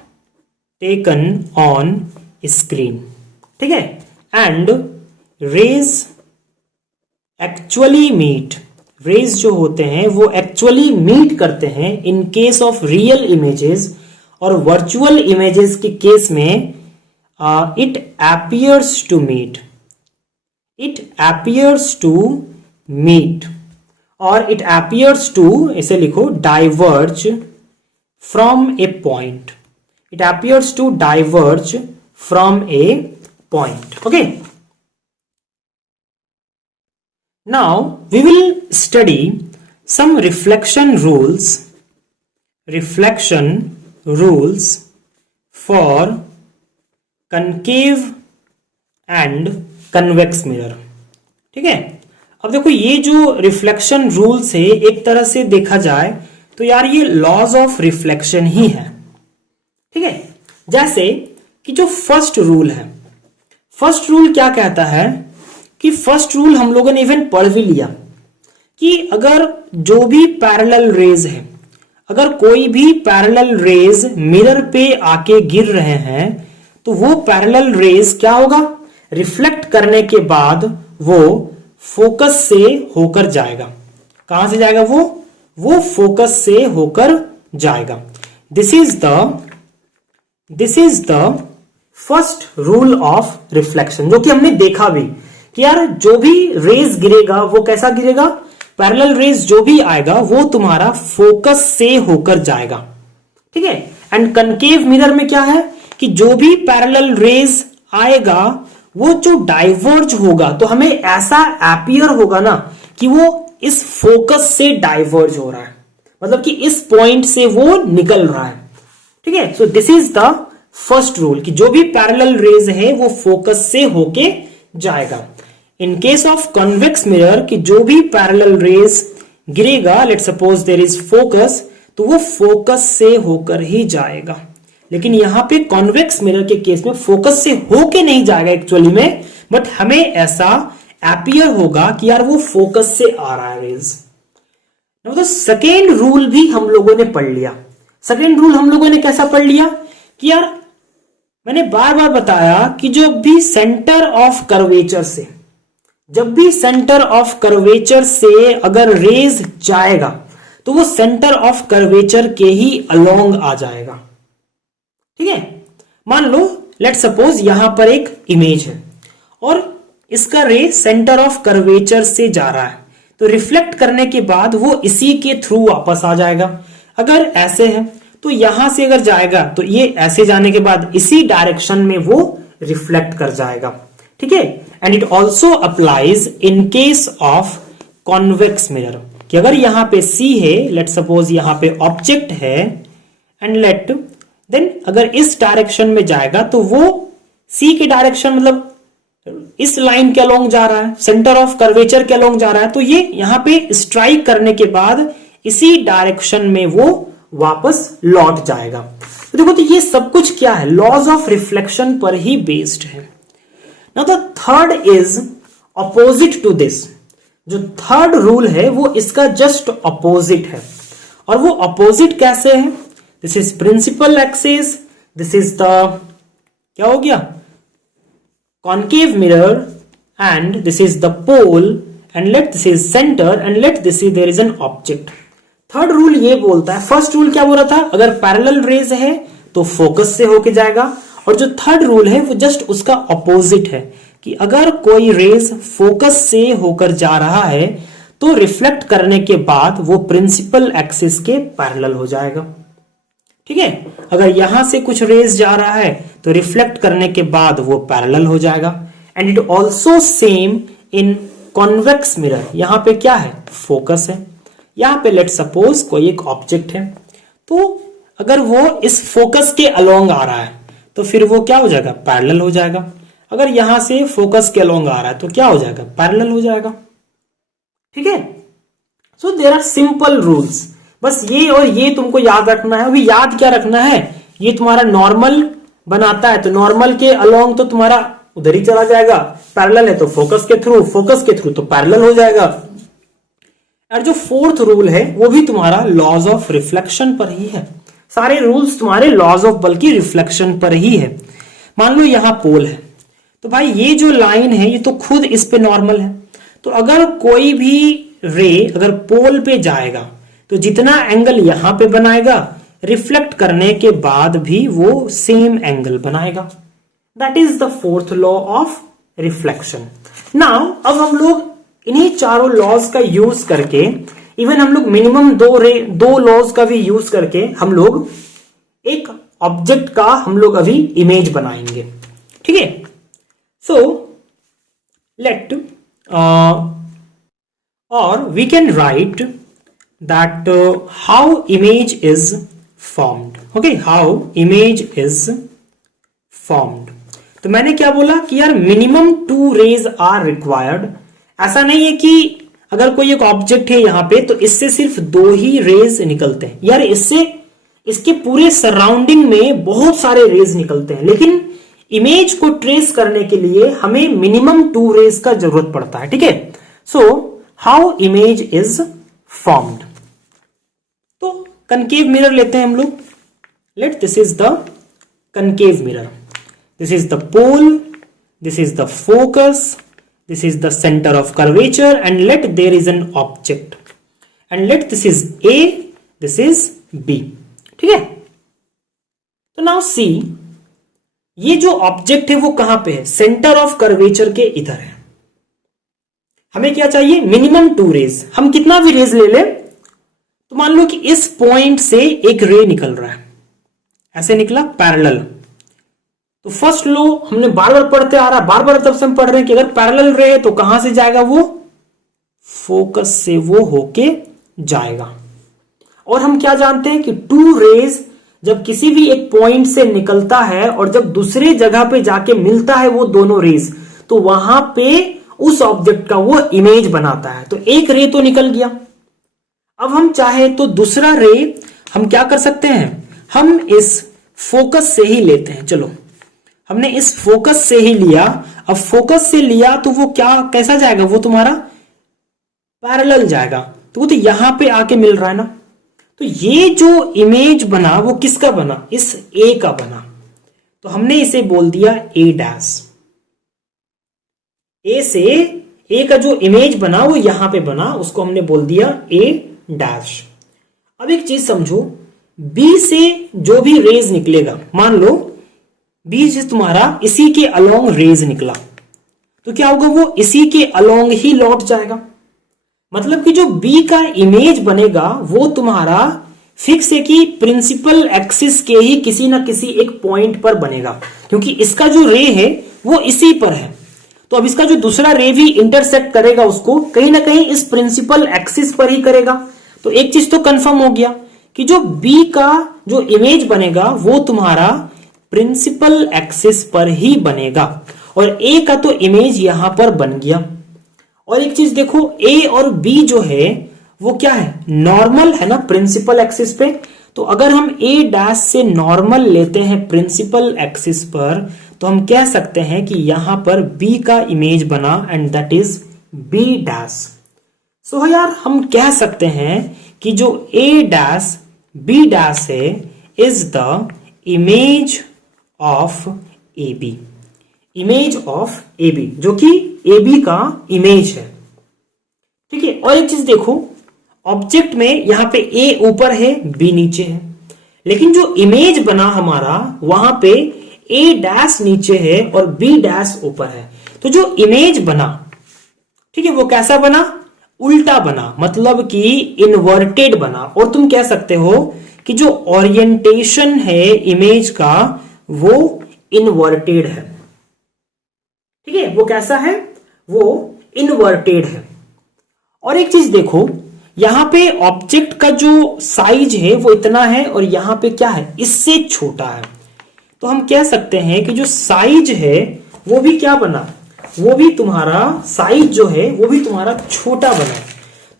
taken on screen. ठीक है, and rays actually meet, rays जो होते हैं वो actually meet करते हैं in case of real images, और वर्चुअल इमेजेस के केस में इट एपियर्स टू मीट, और इट एपियर्स टू, इसे लिखो, diverge from a point, it appears to diverge from a point. Okay, now we will study some reflection rules for concave and convex mirror. ठीक है, अब देखो ये जो reflection rules है एक तरह से देखा जाए तो यार ये लॉज ऑफ रिफ्लेक्शन ही है। ठीक है, जैसे कि जो फर्स्ट रूल है, फर्स्ट रूल क्या कहता है कि फर्स्ट रूल हम लोगों ने इवन पढ़ भी लिया कि अगर जो भी पैरेलल रेज है, अगर कोई भी पैरेलल रेज मिरर पे आके गिर रहे हैं तो वो पैरेलल रेज क्या होगा, रिफ्लेक्ट करने के बाद वो फोकस से होकर जाएगा। कहां से जाएगा वो फोकस से होकर जाएगा। This is the first rule of reflection, जो कि हमने देखा भी कि यार जो भी रेज गिरेगा वो कैसा गिरेगा, पैरेलल रेज जो भी आएगा वो तुम्हारा फोकस से होकर जाएगा। ठीक है, एंड कनकेव मिरर में क्या है कि जो भी पैरेलल रेज आएगा वो जो डाइवर्ज होगा तो हमें ऐसा अपीयर होगा ना कि वो इस फोकस से डाइवर्ज हो रहा है, मतलब कि इस पॉइंट से वो निकल रहा है। ठीक है, so this is the first rule कि जो भी पैरेलल रेज है वो फोकस से होके जाएगा। In case of convex mirror कि जो भी पैरेलल रेज गिरेगा, let suppose there is focus, तो वो फोकस से होकर ही जाएगा। लेकिन यहां पे कॉन्वेक्स मिरर के केस में फोकस से होके नहीं जाएगा एक्चुअली में, बट हमें ऐसा अपीयर होगा कि यार वो फोकस से आ रहा है रेज। तो सेकेंड रूल भी हम लोगों ने पढ़ लिया। सेकेंड रूल हम लोगों ने कैसा पढ़ लिया कि यार मैंने बार बार बताया कि जो भी सेंटर ऑफ कर्वेचर से, जब भी सेंटर ऑफ कर्वेचर से अगर रेज जाएगा तो वो सेंटर ऑफ कर्वेचर के ही अलोंग आ जाएगा। ठीक है, मान लो लेट सपोज यहां पर एक इमेज है और इसका रे सेंटर ऑफ कर्वेचर से जा रहा है, तो रिफ्लेक्ट करने के बाद वो इसी के थ्रू वापस आ जाएगा। अगर ऐसे है तो यहां से अगर जाएगा तो ये ऐसे जाने के बाद इसी डायरेक्शन में वो रिफ्लेक्ट कर जाएगा। ठीक है, and it also applies in case of convex mirror कि अगर यहां पे सी है, लेट सपोज यहां पे ऑब्जेक्ट है एंड लेट देन अगर इस डायरेक्शन में जाएगा तो वो सी के डायरेक्शन मतलब इस लाइन के अलोंग जा रहा है, सेंटर ऑफ कर्वेचर के अलोंग जा रहा है, तो ये यहां पे स्ट्राइक करने के बाद इसी डायरेक्शन में वो वापस लौट जाएगा। तो देखो, तो ये सब कुछ क्या है, लॉज ऑफ रिफ्लेक्शन पर ही बेस्ड है। Now the third is opposite to this. जो थर्ड रूल है वो इसका जस्ट अपोजिट है, और वो अपोजिट कैसे है, this is principal axis, this is the क्या हो गया concave mirror, and this is the pole, and let this is centre, and let this is there is an object. Third rule ये बोलता है, फर्स्ट रूल क्या बोल रहा था, अगर पैरेलल रेज है तो फोकस से होके जाएगा, और जो थर्ड रूल है वो जस्ट उसका अपोजिट है कि अगर कोई रेज फोकस से होकर जा रहा है तो रिफ्लेक्ट करने के बाद वो प्रिंसिपल एक्सिस के पैरेलल हो जाएगा। ठीक है, अगर यहां से कुछ रेज जा रहा है तो रिफ्लेक्ट करने के बाद वो पैरेलल हो जाएगा। And it also same in convex mirror. यहां पे क्या है, फोकस है, यहां पे लेट सपोज कोई एक ऑब्जेक्ट है, तो अगर वो इस फोकस के अलोंग आ रहा है तो फिर वो क्या हो जाएगा, पैरेलल हो जाएगा। अगर यहां से फोकस के अलोंग आ रहा है तो क्या हो जाएगा, पैरेलल हो जाएगा। ठीक है, so there are simple rules, बस ये और ये तुमको याद रखना है। अभी याद क्या रखना है, ये तुम्हारा नॉर्मल बनाता है तो नॉर्मल के अलोंग तो तुम्हारा उधर ही चला जाएगा, पैरेलल है तो फोकस के थ्रू तो पैरेलल हो जाएगा। और जो फोर्थ रूल है वो भी तुम्हारा लॉज ऑफ रिफ्लेक्शन पर ही है। सारे रूल्स तुम्हारे लॉज ऑफ बल्कि रिफ्लेक्शन पर ही है। मान लो यहां पोल है, तो भाई ये जो लाइन है ये तो खुद इस पे नॉर्मल है, तो अगर कोई भी रे अगर पोल पे जाएगा तो जितना एंगल यहां पे बनाएगा रिफ्लेक्ट करने के बाद भी वो सेम एंगल बनाएगा। That is the fourth law of reflection. Now अब हम लोग इन्हीं चारों लॉज का यूज करके, इवन हम लोग मिनिमम दो लॉज का भी यूज करके हम लोग एक ऑब्जेक्ट का हम लोग अभी इमेज बनाएंगे। ठीक है, सो लेट और we can write that how image is formed. Okay, how image is formed. तो मैंने क्या बोला कि यार मिनिमम 2 रेज आर रिक्वायर्ड। ऐसा नहीं है कि अगर कोई एक ऑब्जेक्ट है यहां पे, तो इससे सिर्फ 2 ही रेज निकलते हैं यार। इससे इसके पूरे सराउंडिंग में बहुत सारे रेज निकलते हैं, लेकिन इमेज को ट्रेस करने के लिए हमें मिनिमम 2 रेज का जरूरत पड़ता है। ठीक है, so how image is formed. तो कनकेव मिरर लेते हैं हम लोग। Let this is the concave mirror, this is the pole, this is the focus, this is the center of curvature, and let there is an object, and let this is A, this is B। ठीक है, तो now see, ये जो object है वो कहां पे है? सेंटर ऑफ कर्वेचर के इधर है। हमें क्या चाहिए? Minimum 2 rays. हम कितना भी रेज ले ले, तो मान लो कि इस पॉइंट से एक रे निकल रहा है, ऐसे निकला पैरेलल। तो फर्स्ट लो हमने बार बार पढ़ते आ रहा है, बार बार तब से हम पढ़ रहे हैं कि अगर पैरेलल रे है तो कहां से जाएगा? वो फोकस से वो होके जाएगा। और हम क्या जानते हैं कि 2 रेज जब किसी भी एक पॉइंट से निकलता है और जब दूसरे जगह पे जाके मिलता है वो दोनों रेज, तो वहां पे उस ऑब्जेक्ट का वो इमेज बनाता है। तो एक रे तो निकल गया। अब हम चाहे तो दूसरा रे हम क्या कर सकते हैं? हम इस फोकस से ही लेते हैं। चलो, हमने इस फोकस से ही लिया। अब फोकस से लिया तो वो क्या कैसा जाएगा? वो तुम्हारा पैरेलल जाएगा। तो वो तो यहां पे आके मिल रहा है ना। तो ये जो इमेज बना वो किसका बना? इस ए का बना। तो हमने इसे बोल दिया ए डैश। ए से ए का जो इमेज बना वो यहां पे बना, उसको हमने बोल दिया ए डैश। अब एक चीज समझो, बी से जो भी रेज निकलेगा, मान लो बी से तुम्हारा इसी के अलोंग रेज निकला, तो क्या होगा? वो इसी के अलोंग ही लौट जाएगा। मतलब कि जो बी का इमेज बनेगा वो तुम्हारा फिक्स है कि प्रिंसिपल एक्सिस के ही किसी ना किसी एक पॉइंट पर बनेगा, क्योंकि इसका जो रे है वो इसी पर है। तो अब इसका जो दूसरा रे भी इंटरसेक्ट करेगा उसको कहीं ना कहीं इस प्रिंसिपल एक्सिस पर ही करेगा। तो एक चीज तो कंफर्म हो गया कि जो बी का जो इमेज बनेगा वो तुम्हारा प्रिंसिपल एक्सिस पर ही बनेगा, और ए का तो इमेज यहां पर बन गया। और एक चीज देखो, ए और बी जो है वो क्या है? नॉर्मल है ना प्रिंसिपल एक्सिस पे। तो अगर हम ए डैश से नॉर्मल लेते हैं प्रिंसिपल एक्सिस पर, तो हम कह सकते हैं कि यहां पर बी का इमेज बना, and that is B dash. So यार हम कह सकते हैं कि जो ए डैश बी डैश है is the image of A B, image of A B, जो कि ए बी का इमेज है। ठीक है, और एक चीज देखो, ऑब्जेक्ट में यहां पे ए ऊपर है बी नीचे है, लेकिन जो इमेज बना हमारा वहां पे ए डैश नीचे है और बी डैश ऊपर है। तो जो इमेज बना, ठीक है, वो कैसा बना? उल्टा बना, मतलब कि इन्वर्टेड बना। और तुम कह सकते हो कि जो ओरिएंटेशन है इमेज का वो इन्वर्टेड है। ठीक है, वो कैसा है? वो इन्वर्टेड है। और एक चीज देखो, यहां पे ऑब्जेक्ट का जो साइज है वो इतना है और यहां पे क्या है? इससे छोटा है। तो हम कह सकते हैं कि जो साइज है वो भी क्या बना? वो भी तुम्हारा साइज जो है वो भी तुम्हारा छोटा बना है।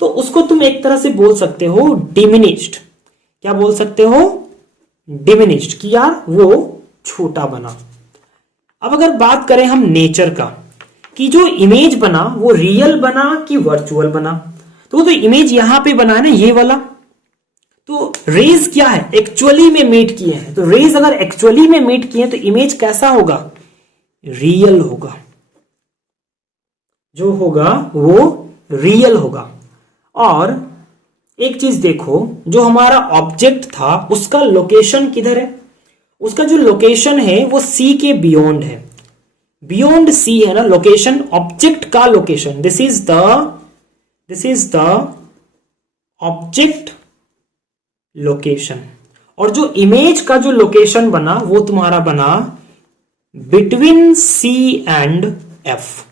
तो उसको तुम एक तरह से बोल सकते हो डिमिनिश्ड। क्या बोल सकते हो? डिमिनिश्ड, कि यार वो छोटा बना। अब अगर बात करें हम नेचर का, कि जो इमेज बना वो रियल बना कि वर्चुअल बना, तो वो तो इमेज यहां पे बना है ना, ये वाला। तो रेज क्या है? एक्चुअली में मीट किए हैं। तो रेज अगर एक्चुअली में मीट किए हैं तो इमेज कैसा होगा? रियल होगा। जो होगा वो रियल होगा। और एक चीज देखो, जो हमारा ऑब्जेक्ट था उसका लोकेशन किधर है? उसका जो लोकेशन है वो सी के बियॉन्ड है। बियॉन्ड सी है ना लोकेशन, ऑब्जेक्ट का location. This is the object location. और जो इमेज का जो लोकेशन बना वो तुम्हारा बना between C and F,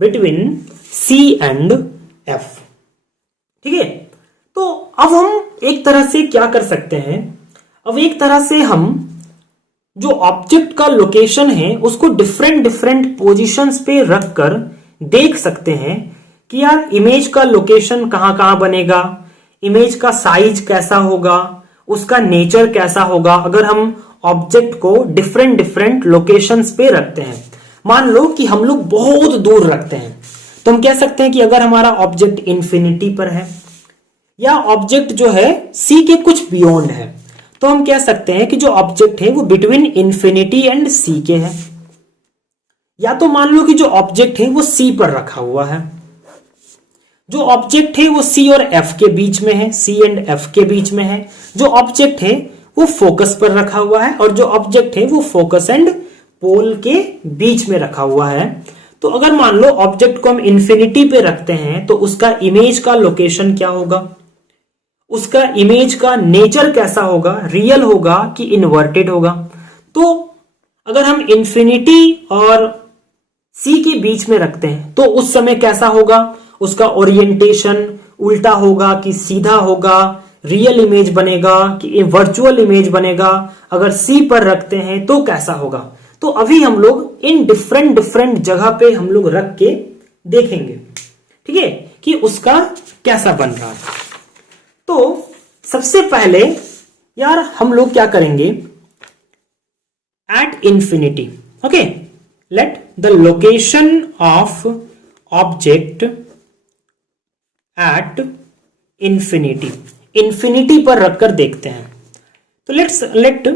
between C and F. ठीक है, तो अब हम एक तरह से क्या कर सकते हैं? अब एक तरह से हम जो ऑब्जेक्ट का लोकेशन है उसको डिफरेंट डिफरेंट पोजीशंस पे रखकर देख सकते हैं कि यार इमेज का लोकेशन कहाँ कहाँ बनेगा, इमेज का साइज कैसा होगा, उसका नेचर कैसा होगा अगर हम ऑब्जेक्ट को डिफरेंट डिफरेंट लोकेशंस पे रखते हैं। मान लो कि हम लोग बहुत दूर रखते हैं, तो हम कह सकते हैं कि अगर हमारा ऑब्जेक्ट इन्फिनिटी पर है या ऑब्जेक्ट जो है सी के कुछ बियॉन्ड है, तो हम कह सकते हैं कि जो ऑब्जेक्ट है वो बिटवीन इन्फिनिटी एंड सी के है। या तो मान लो कि जो ऑब्जेक्ट है वो सी पर रखा हुआ है, जो ऑब्जेक्ट है वो सी और एफ के बीच में है, सी एंड एफ के बीच में है, जो ऑब्जेक्ट है वो फोकस पर रखा हुआ है, और जो ऑब्जेक्ट है वो फोकस एंड पोल के बीच में रखा हुआ है। तो अगर मान लो ऑब्जेक्ट को हम इन्फिनिटी पे रखते हैं तो उसका इमेज का लोकेशन क्या होगा, उसका इमेज का नेचर कैसा होगा, रियल होगा कि इन्वर्टेड होगा। तो अगर हम इन्फिनिटी और सी के बीच में रखते हैं तो उस समय कैसा होगा, उसका ओरिएंटेशन उल्टा होगा कि सीधा होगा, रियल इमेज बनेगा कि वर्चुअल इमेज बनेगा। अगर सी पर रखते हैं तो कैसा होगा। तो अभी हम लोग इन डिफरेंट डिफरेंट जगह पे हम लोग रख के देखेंगे, ठीक है, कि उसका कैसा बन रहा है। तो सबसे पहले यार हम लोग क्या करेंगे, at infinity, okay, let the location of object at infinity, infinity पर रखकर देखते हैं। तो let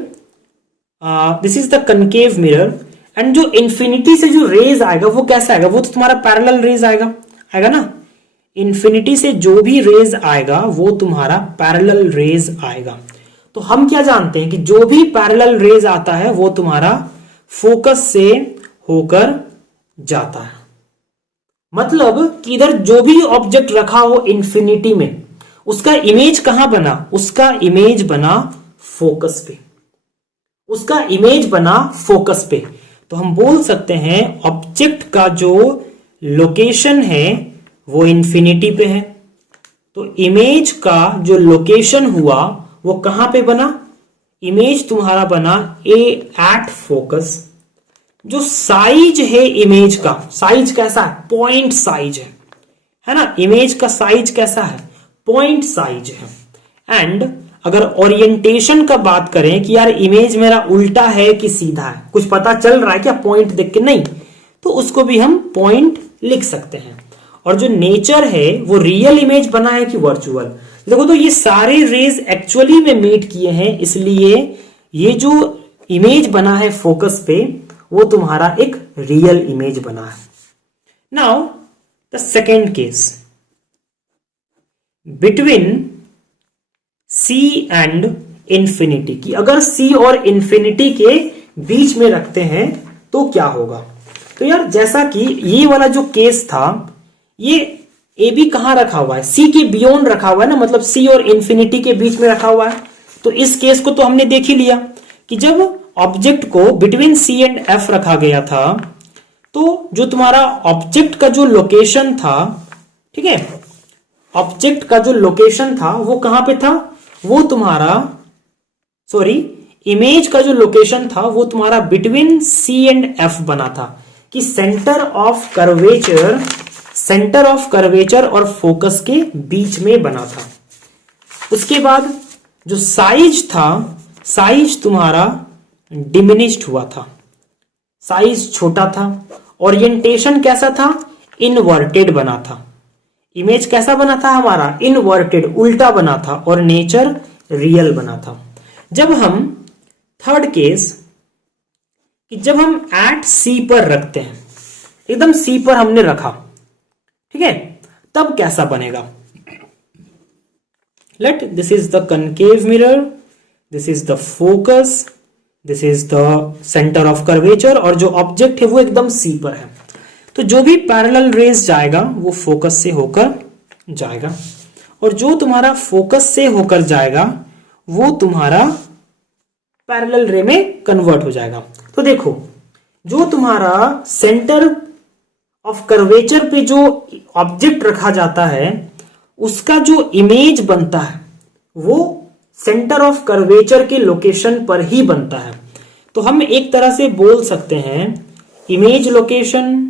this is the concave mirror, and जो इंफिनिटी से जो रेज आएगा वो कैसा आएगा, वो तो तुम्हारा पैरेलल रेज आएगा ना। इंफिनिटी से जो भी रेज आएगा वो तुम्हारा पैरेलल रेज आएगा। तो हम क्या जानते हैं कि जो भी पैरेलल रेज आता है वो तुम्हारा फोकस से होकर जाता है। मतलब कि इधर जो भी ऑब्जेक्ट रखा हो इंफिनिटी में, उसका इमेज कहां बना, उसका इमेज बना फोकस पे, उसका इमेज बना फोकस पे। तो हम बोल सकते हैं ऑब्जेक्ट का जो लोकेशन है वो इंफिनिटी पे है, तो इमेज का जो लोकेशन हुआ वो कहां पे बना, इमेज तुम्हारा बना ए एट फोकस। जो साइज है इमेज का, साइज कैसा है, पॉइंट साइज है ना, इमेज का साइज कैसा है, पॉइंट साइज है। एंड अगर ओरिएंटेशन का बात करें कि यार इमेज मेरा उल्टा है कि सीधा है, कुछ पता चल रहा है क्या पॉइंट देख के, नहीं, तो उसको भी हम पॉइंट लिख सकते हैं। और जो नेचर है वो रियल इमेज बना है कि वर्चुअल। देखो तो ये सारे रेज एक्चुअली में मीट किए हैं, इसलिए ये जो इमेज बना है फोकस पे वो तुम्हारा एक रियल इमेज बना है। Now the second case, between C and infinity, की अगर सी और इंफिनिटी के बीच में रखते हैं तो क्या होगा। तो यार जैसा कि ये वाला जो केस था, ये ए बी कहां रखा हुआ है, सी के बियॉन्ड रखा हुआ है ना, मतलब सी और इंफिनिटी के बीच में रखा हुआ है। तो इस केस को तो हमने देख ही लिया कि जब ऑब्जेक्ट को बिटवीन सी एंड एफ रखा गया था तो जो तुम्हारा ऑब्जेक्ट का जो लोकेशन था, ठीक है, ऑब्जेक्ट का जो लोकेशन था वो कहां पे था, वो तुम्हारा इमेज का जो लोकेशन था वो तुम्हारा बिटवीन सी एंड एफ बना था, कि सेंटर ऑफ कर्वेचर और फोकस के बीच में बना था। उसके बाद जो साइज था, साइज तुम्हारा डिमिनिश्ड हुआ था, साइज छोटा था। ओरिएंटेशन कैसा था, इनवर्टेड बना था। इमेज कैसा बना था हमारा, इनवर्टेड, उल्टा बना था, और नेचर रियल बना था। जब हम थर्ड केस, कि जब हम एट सी पर रखते हैं, एकदम सी पर हमने रखा, ठीक है, तब कैसा बनेगा। Late this is the concave mirror, this is the focus, this is the centre of curvature, और जो ऑब्जेक्ट है वो एकदम सी पर है। तो जो भी पैरेलल रेज जाएगा वो फोकस से होकर जाएगा, और जो तुम्हारा फोकस से होकर जाएगा वो तुम्हारा पैरेलल रे में कन्वर्ट हो जाएगा। तो देखो, जो तुम्हारा सेंटर ऑफ कर्वेचर पे जो ऑब्जेक्ट रखा जाता है उसका जो इमेज बनता है वो सेंटर ऑफ कर्वेचर के लोकेशन पर ही बनता है। तो हम एक तरह से बोल सकते हैं image location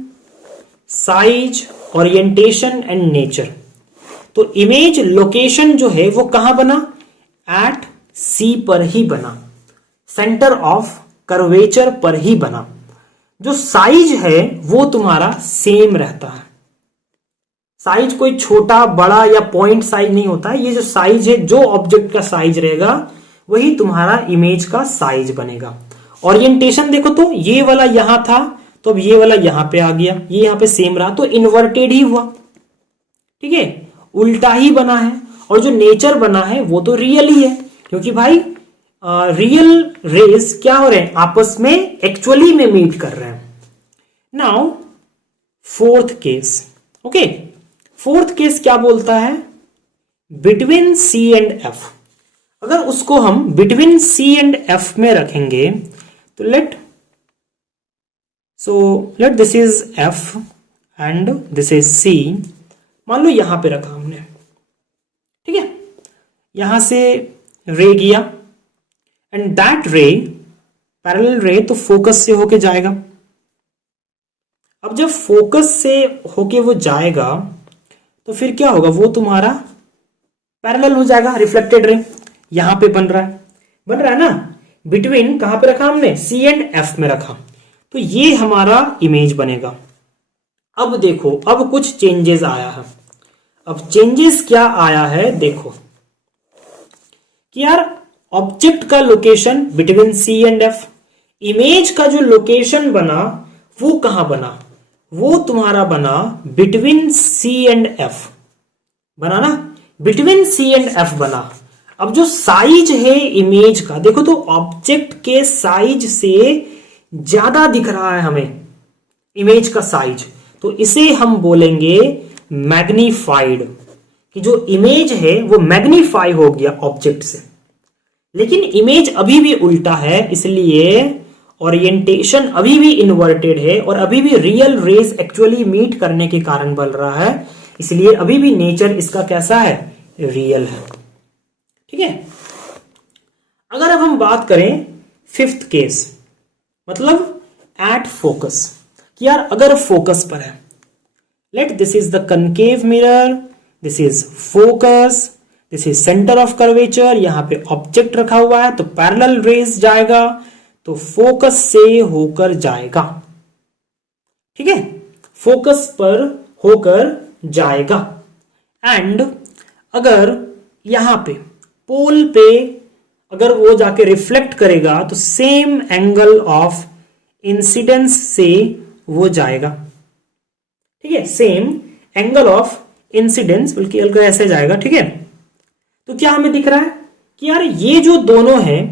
size, orientation and nature. तो इमेज लोकेशन जो है वो कहां बना? एट सी पर ही बना, सेंटर ऑफ कर्वेचर पर ही बना। जो साइज है वो तुम्हारा सेम रहता है। साइज कोई छोटा बड़ा या पॉइंट साइज नहीं होता है। ये जो साइज है, जो ऑब्जेक्ट का साइज रहेगा वही तुम्हारा इमेज का साइज बनेगा। ओरिएंटेशन देखो तो ये वाला यहां था, तो अब ये वाला यहां पे आ गया, ये यहां पे सेम रहा तो इन्वर्टेड ही हुआ, ठीक है, उल्टा ही बना है। और जो नेचर बना है वो तो रियल ही है, क्योंकि भाई रियल रेज क्या हो रहे हैं? आपस में एक्चुअली में मीट कर रहे हैं। Now fourth case, okay, fourth case क्या बोलता है? Between C and F. अगर उसको हम बिटवीन सी एंड एफ में रखेंगे तो let this is F and this is C. मान लो यहां पे रखा हमने, ठीक है, यहां से रे गया एंड दैट रे पैरेलल रे तो फोकस से होके जाएगा। अब जब फोकस से होके वो जाएगा तो फिर क्या होगा? वो तुम्हारा पैरेलल हो जाएगा, रिफ्लेक्टेड रे यहां पे बन रहा है ना। बिटवीन कहां पे रखा हमने? सी एंड एफ में रखा, तो ये हमारा इमेज बनेगा। अब देखो, अब कुछ चेंजेस आया है। अब चेंजेस क्या आया है? देखो कि यार ऑब्जेक्ट का location between C and F, image का जो लोकेशन बना वो कहां बना? वो तुम्हारा बना बिटवीन सी एंड एफ, बना ना, बिटवीन सी एंड एफ बना। अब जो साइज है इमेज का, देखो तो ऑब्जेक्ट के साइज से ज्यादा दिख रहा है हमें इमेज का साइज, तो इसे हम बोलेंगे मैग्नीफाइड, कि जो इमेज है वो मैग्नीफाई हो गया ऑब्जेक्ट से। लेकिन इमेज अभी भी उल्टा है, इसलिए ओरिएंटेशन अभी भी इन्वर्टेड है और अभी भी रियल रेज एक्चुअली मीट करने के कारण बन रहा है, इसलिए अभी भी नेचर इसका कैसा है? रियल है, ठीक है। अगर अब हम बात करें फिफ्थ केस, मतलब एट फोकस, कि यार अगर फोकस पर है, let this is the concave mirror, this is focus, this is centre of curvature, यहां पे ऑब्जेक्ट रखा हुआ है तो पैरेलल रेज जाएगा तो फोकस से होकर जाएगा, ठीक है, फोकस पर होकर जाएगा। एंड अगर यहां पे पोल पे अगर वो जाके रिफ्लेक्ट करेगा तो सेम एंगल ऑफ इंसिडेंस से वो जाएगा, ठीक है, सेम एंगल ऑफ इंसिडेंस बल्कि ऐसे जाएगा, ठीक है। तो क्या हमें दिख रहा है कि यार ये जो दोनों हैं,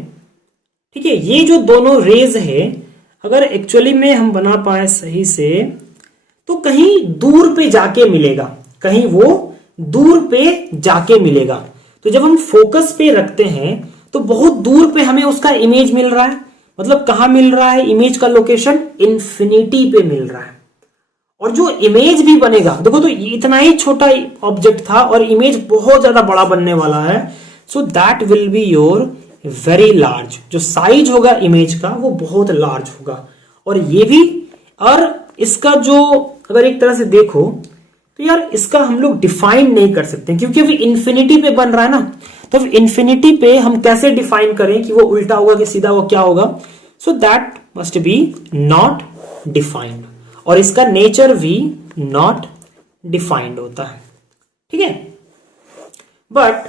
ठीक है, ये जो दोनों रेज है, अगर एक्चुअली में हम बना पाए सही से तो कहीं दूर पे जाके मिलेगा, कहीं वो दूर पे जाके मिलेगा। तो जब हम फोकस पे रखते हैं तो बहुत दूर पे हमें उसका इमेज मिल रहा है, मतलब कहां मिल रहा है? इमेज का लोकेशन इन्फिनिटी पे मिल रहा है। और जो इमेज भी बनेगा, देखो तो इतना ही छोटा ऑब्जेक्ट था और इमेज बहुत ज्यादा बड़ा बनने वाला है, so that will be your very large. जो साइज होगा इमेज का वो बहुत लार्ज होगा। और ये भी, और इसका जो अगर एक तरह से देखो तो यार इसका हम लोग डिफाइन नहीं कर सकते, क्योंकि अभी इन्फिनिटी पे बन रहा है ना, तो इन्फिनिटी पे हम कैसे डिफाइन करें कि वो उल्टा होगा कि सीधा, वो क्या होगा? So that must be not defined, और इसका नेचर भी नॉट डिफाइंड होता है, ठीक है। बट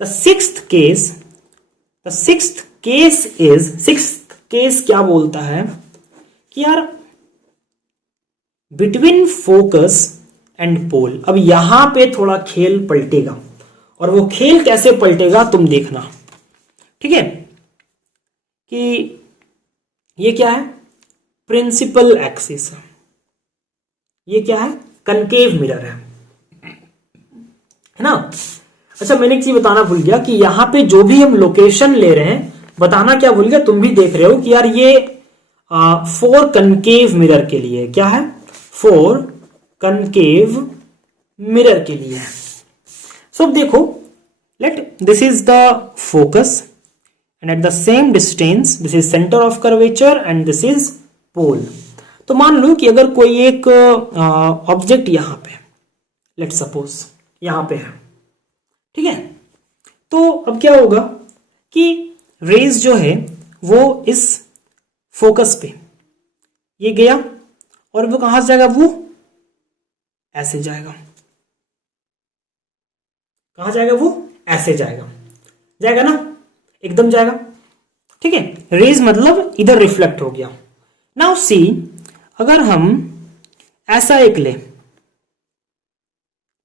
द सिक्स्थ केस क्या बोलता है कि यार बिटवीन फोकस एंड पोल, अब यहां पे थोड़ा खेल पलटेगा, और वो खेल कैसे पलटेगा तुम देखना, ठीक है। कि ये क्या है? प्रिंसिपल एक्सिस, ये क्या है? कनकेव मिरर है ना। अच्छा, मैंने एक चीज बताना भूल गया कि यहां पे जो भी हम लोकेशन ले रहे हैं, बताना क्या भूल गया, तुम भी देख रहे हो कि यार ये 4 कनकेव मिरर के लिए क्या है? 4 कनकेव मिरर के लिए है। सो अब देखो, let this is the focus and at the same distance this is centre of curvature and this is pole. तो मान लो कि अगर कोई एक ऑब्जेक्ट यहां पे, लेट सपोज यहां पे है, ठीक है, तो अब क्या होगा कि रेज जो है वो इस फोकस पे ये गया और वो कहां से जाएगा, वो ऐसे जाएगा, कहां जाएगा, वो ऐसे जाएगा, जाएगा ना, एकदम जाएगा, ठीक है। रेज मतलब इधर रिफ्लेक्ट हो गया। नाउ सी, अगर हम ऐसा एक ले,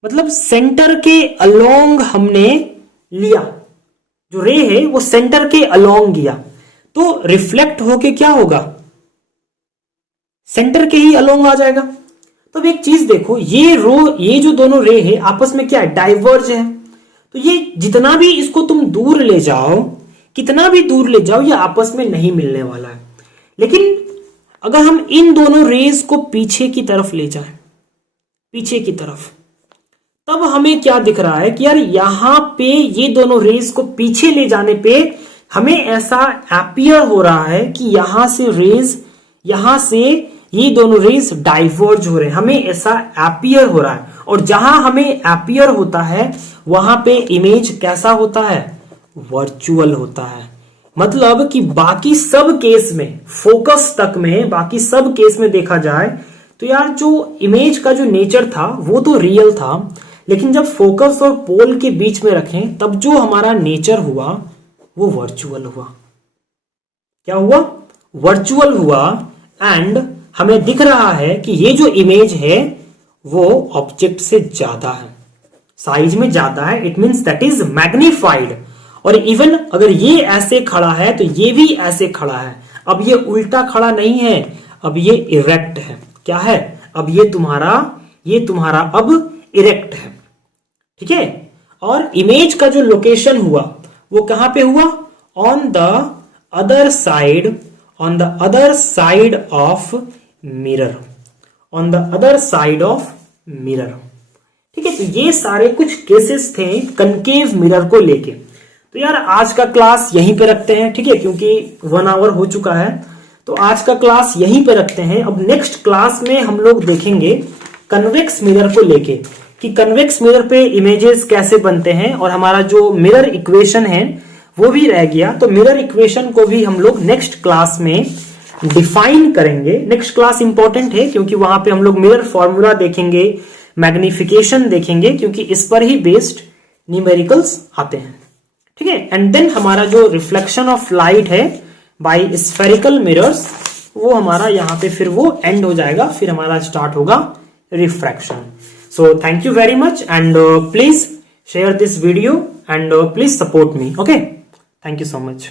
मतलब सेंटर के अलोंग हमने लिया, जो रे है वो सेंटर के अलोंग गया, तो रिफ्लेक्ट होके क्या होगा, सेंटर के ही अलोंग आ जाएगा। तो अब एक चीज देखो, ये जो दोनों रे है आपस में क्या है, डाइवर्ज है। तो ये जितना भी इसको तुम दूर ले जाओ, कितना भी दूर ले जाओ, ये आपस में नहीं मिलने वाला है। लेकिन अगर हम इन दोनों रेज को पीछे की तरफ ले जाएं, पीछे की तरफ, तब हमें क्या दिख रहा है कि यार यहां पे ये दोनों रेज को पीछे ले जाने पे हमें ऐसा अपीयर हो रहा है कि यहां से रेज, यहां से ये दोनों रेज डाइवर्ज हो रहे हैं, हमें ऐसा अपीयर हो रहा है। और जहां हमें अपीयर होता है वहां पे इमेज कैसा होता है, वर्चुअल होता है। मतलब कि बाकी सब केस में, फोकस तक में, बाकी सब केस में देखा जाए तो यार जो इमेज का जो नेचर था वो तो रियल था, लेकिन जब फोकस और पोल के बीच में रखें तब जो हमारा नेचर हुआ वो वर्चुअल हुआ। क्या हुआ, वर्चुअल हुआ। एंड हमें दिख रहा है कि ये जो इमेज है वो ऑब्जेक्ट से ज्यादा है, साइज में ज्यादा है, it means that is magnified. और इवन अगर ये ऐसे खड़ा है तो ये भी ऐसे खड़ा है। अब ये उल्टा खड़ा नहीं है, अब ये इरेक्ट है। क्या है, अब ये तुम्हारा अब इरेक्ट है, ठीक है। और इमेज का जो लोकेशन हुआ वो कहां पे हुआ, on the other side, on the other side of mirror, on the other side of mirror, ठीक है। तो ये सारे कुछ केसेस थे कनकेव मिरर को लेके। तो यार आज का क्लास यहीं पे रखते हैं, ठीक है, क्योंकि 1 आवर हो चुका है। तो आज का क्लास यहीं पे रखते हैं। अब नेक्स्ट क्लास में हम लोग देखेंगे कन्वेक्स मिरर को लेके, कि कन्वेक्स मिरर पे इमेजेस कैसे बनते हैं, और हमारा जो मिरर इक्वेशन है वो भी रह गया। तो मिरर इक्वेशन को भी हम लोग नेक्स्ट क्लास में डिफाइन करेंगे। नेक्स्ट क्लास इंपॉर्टेंट है क्योंकि वहां पे हम लोग मिरर फॉर्मूला देखेंगे, मैग्निफिकेशन देखेंगे, क्योंकि इस पर ही बेस्ड न्यूमेरिकल्स आते हैं, ठीक है। एंड देन हमारा जो रिफ्लेक्शन ऑफ लाइट है बाय स्फेरिकल मिरर्स, वो हमारा यहाँ पे फिर वो एंड हो जाएगा, फिर हमारा स्टार्ट होगा refraction. So thank you very much and please share this video and please support me. Okay, thank you so much.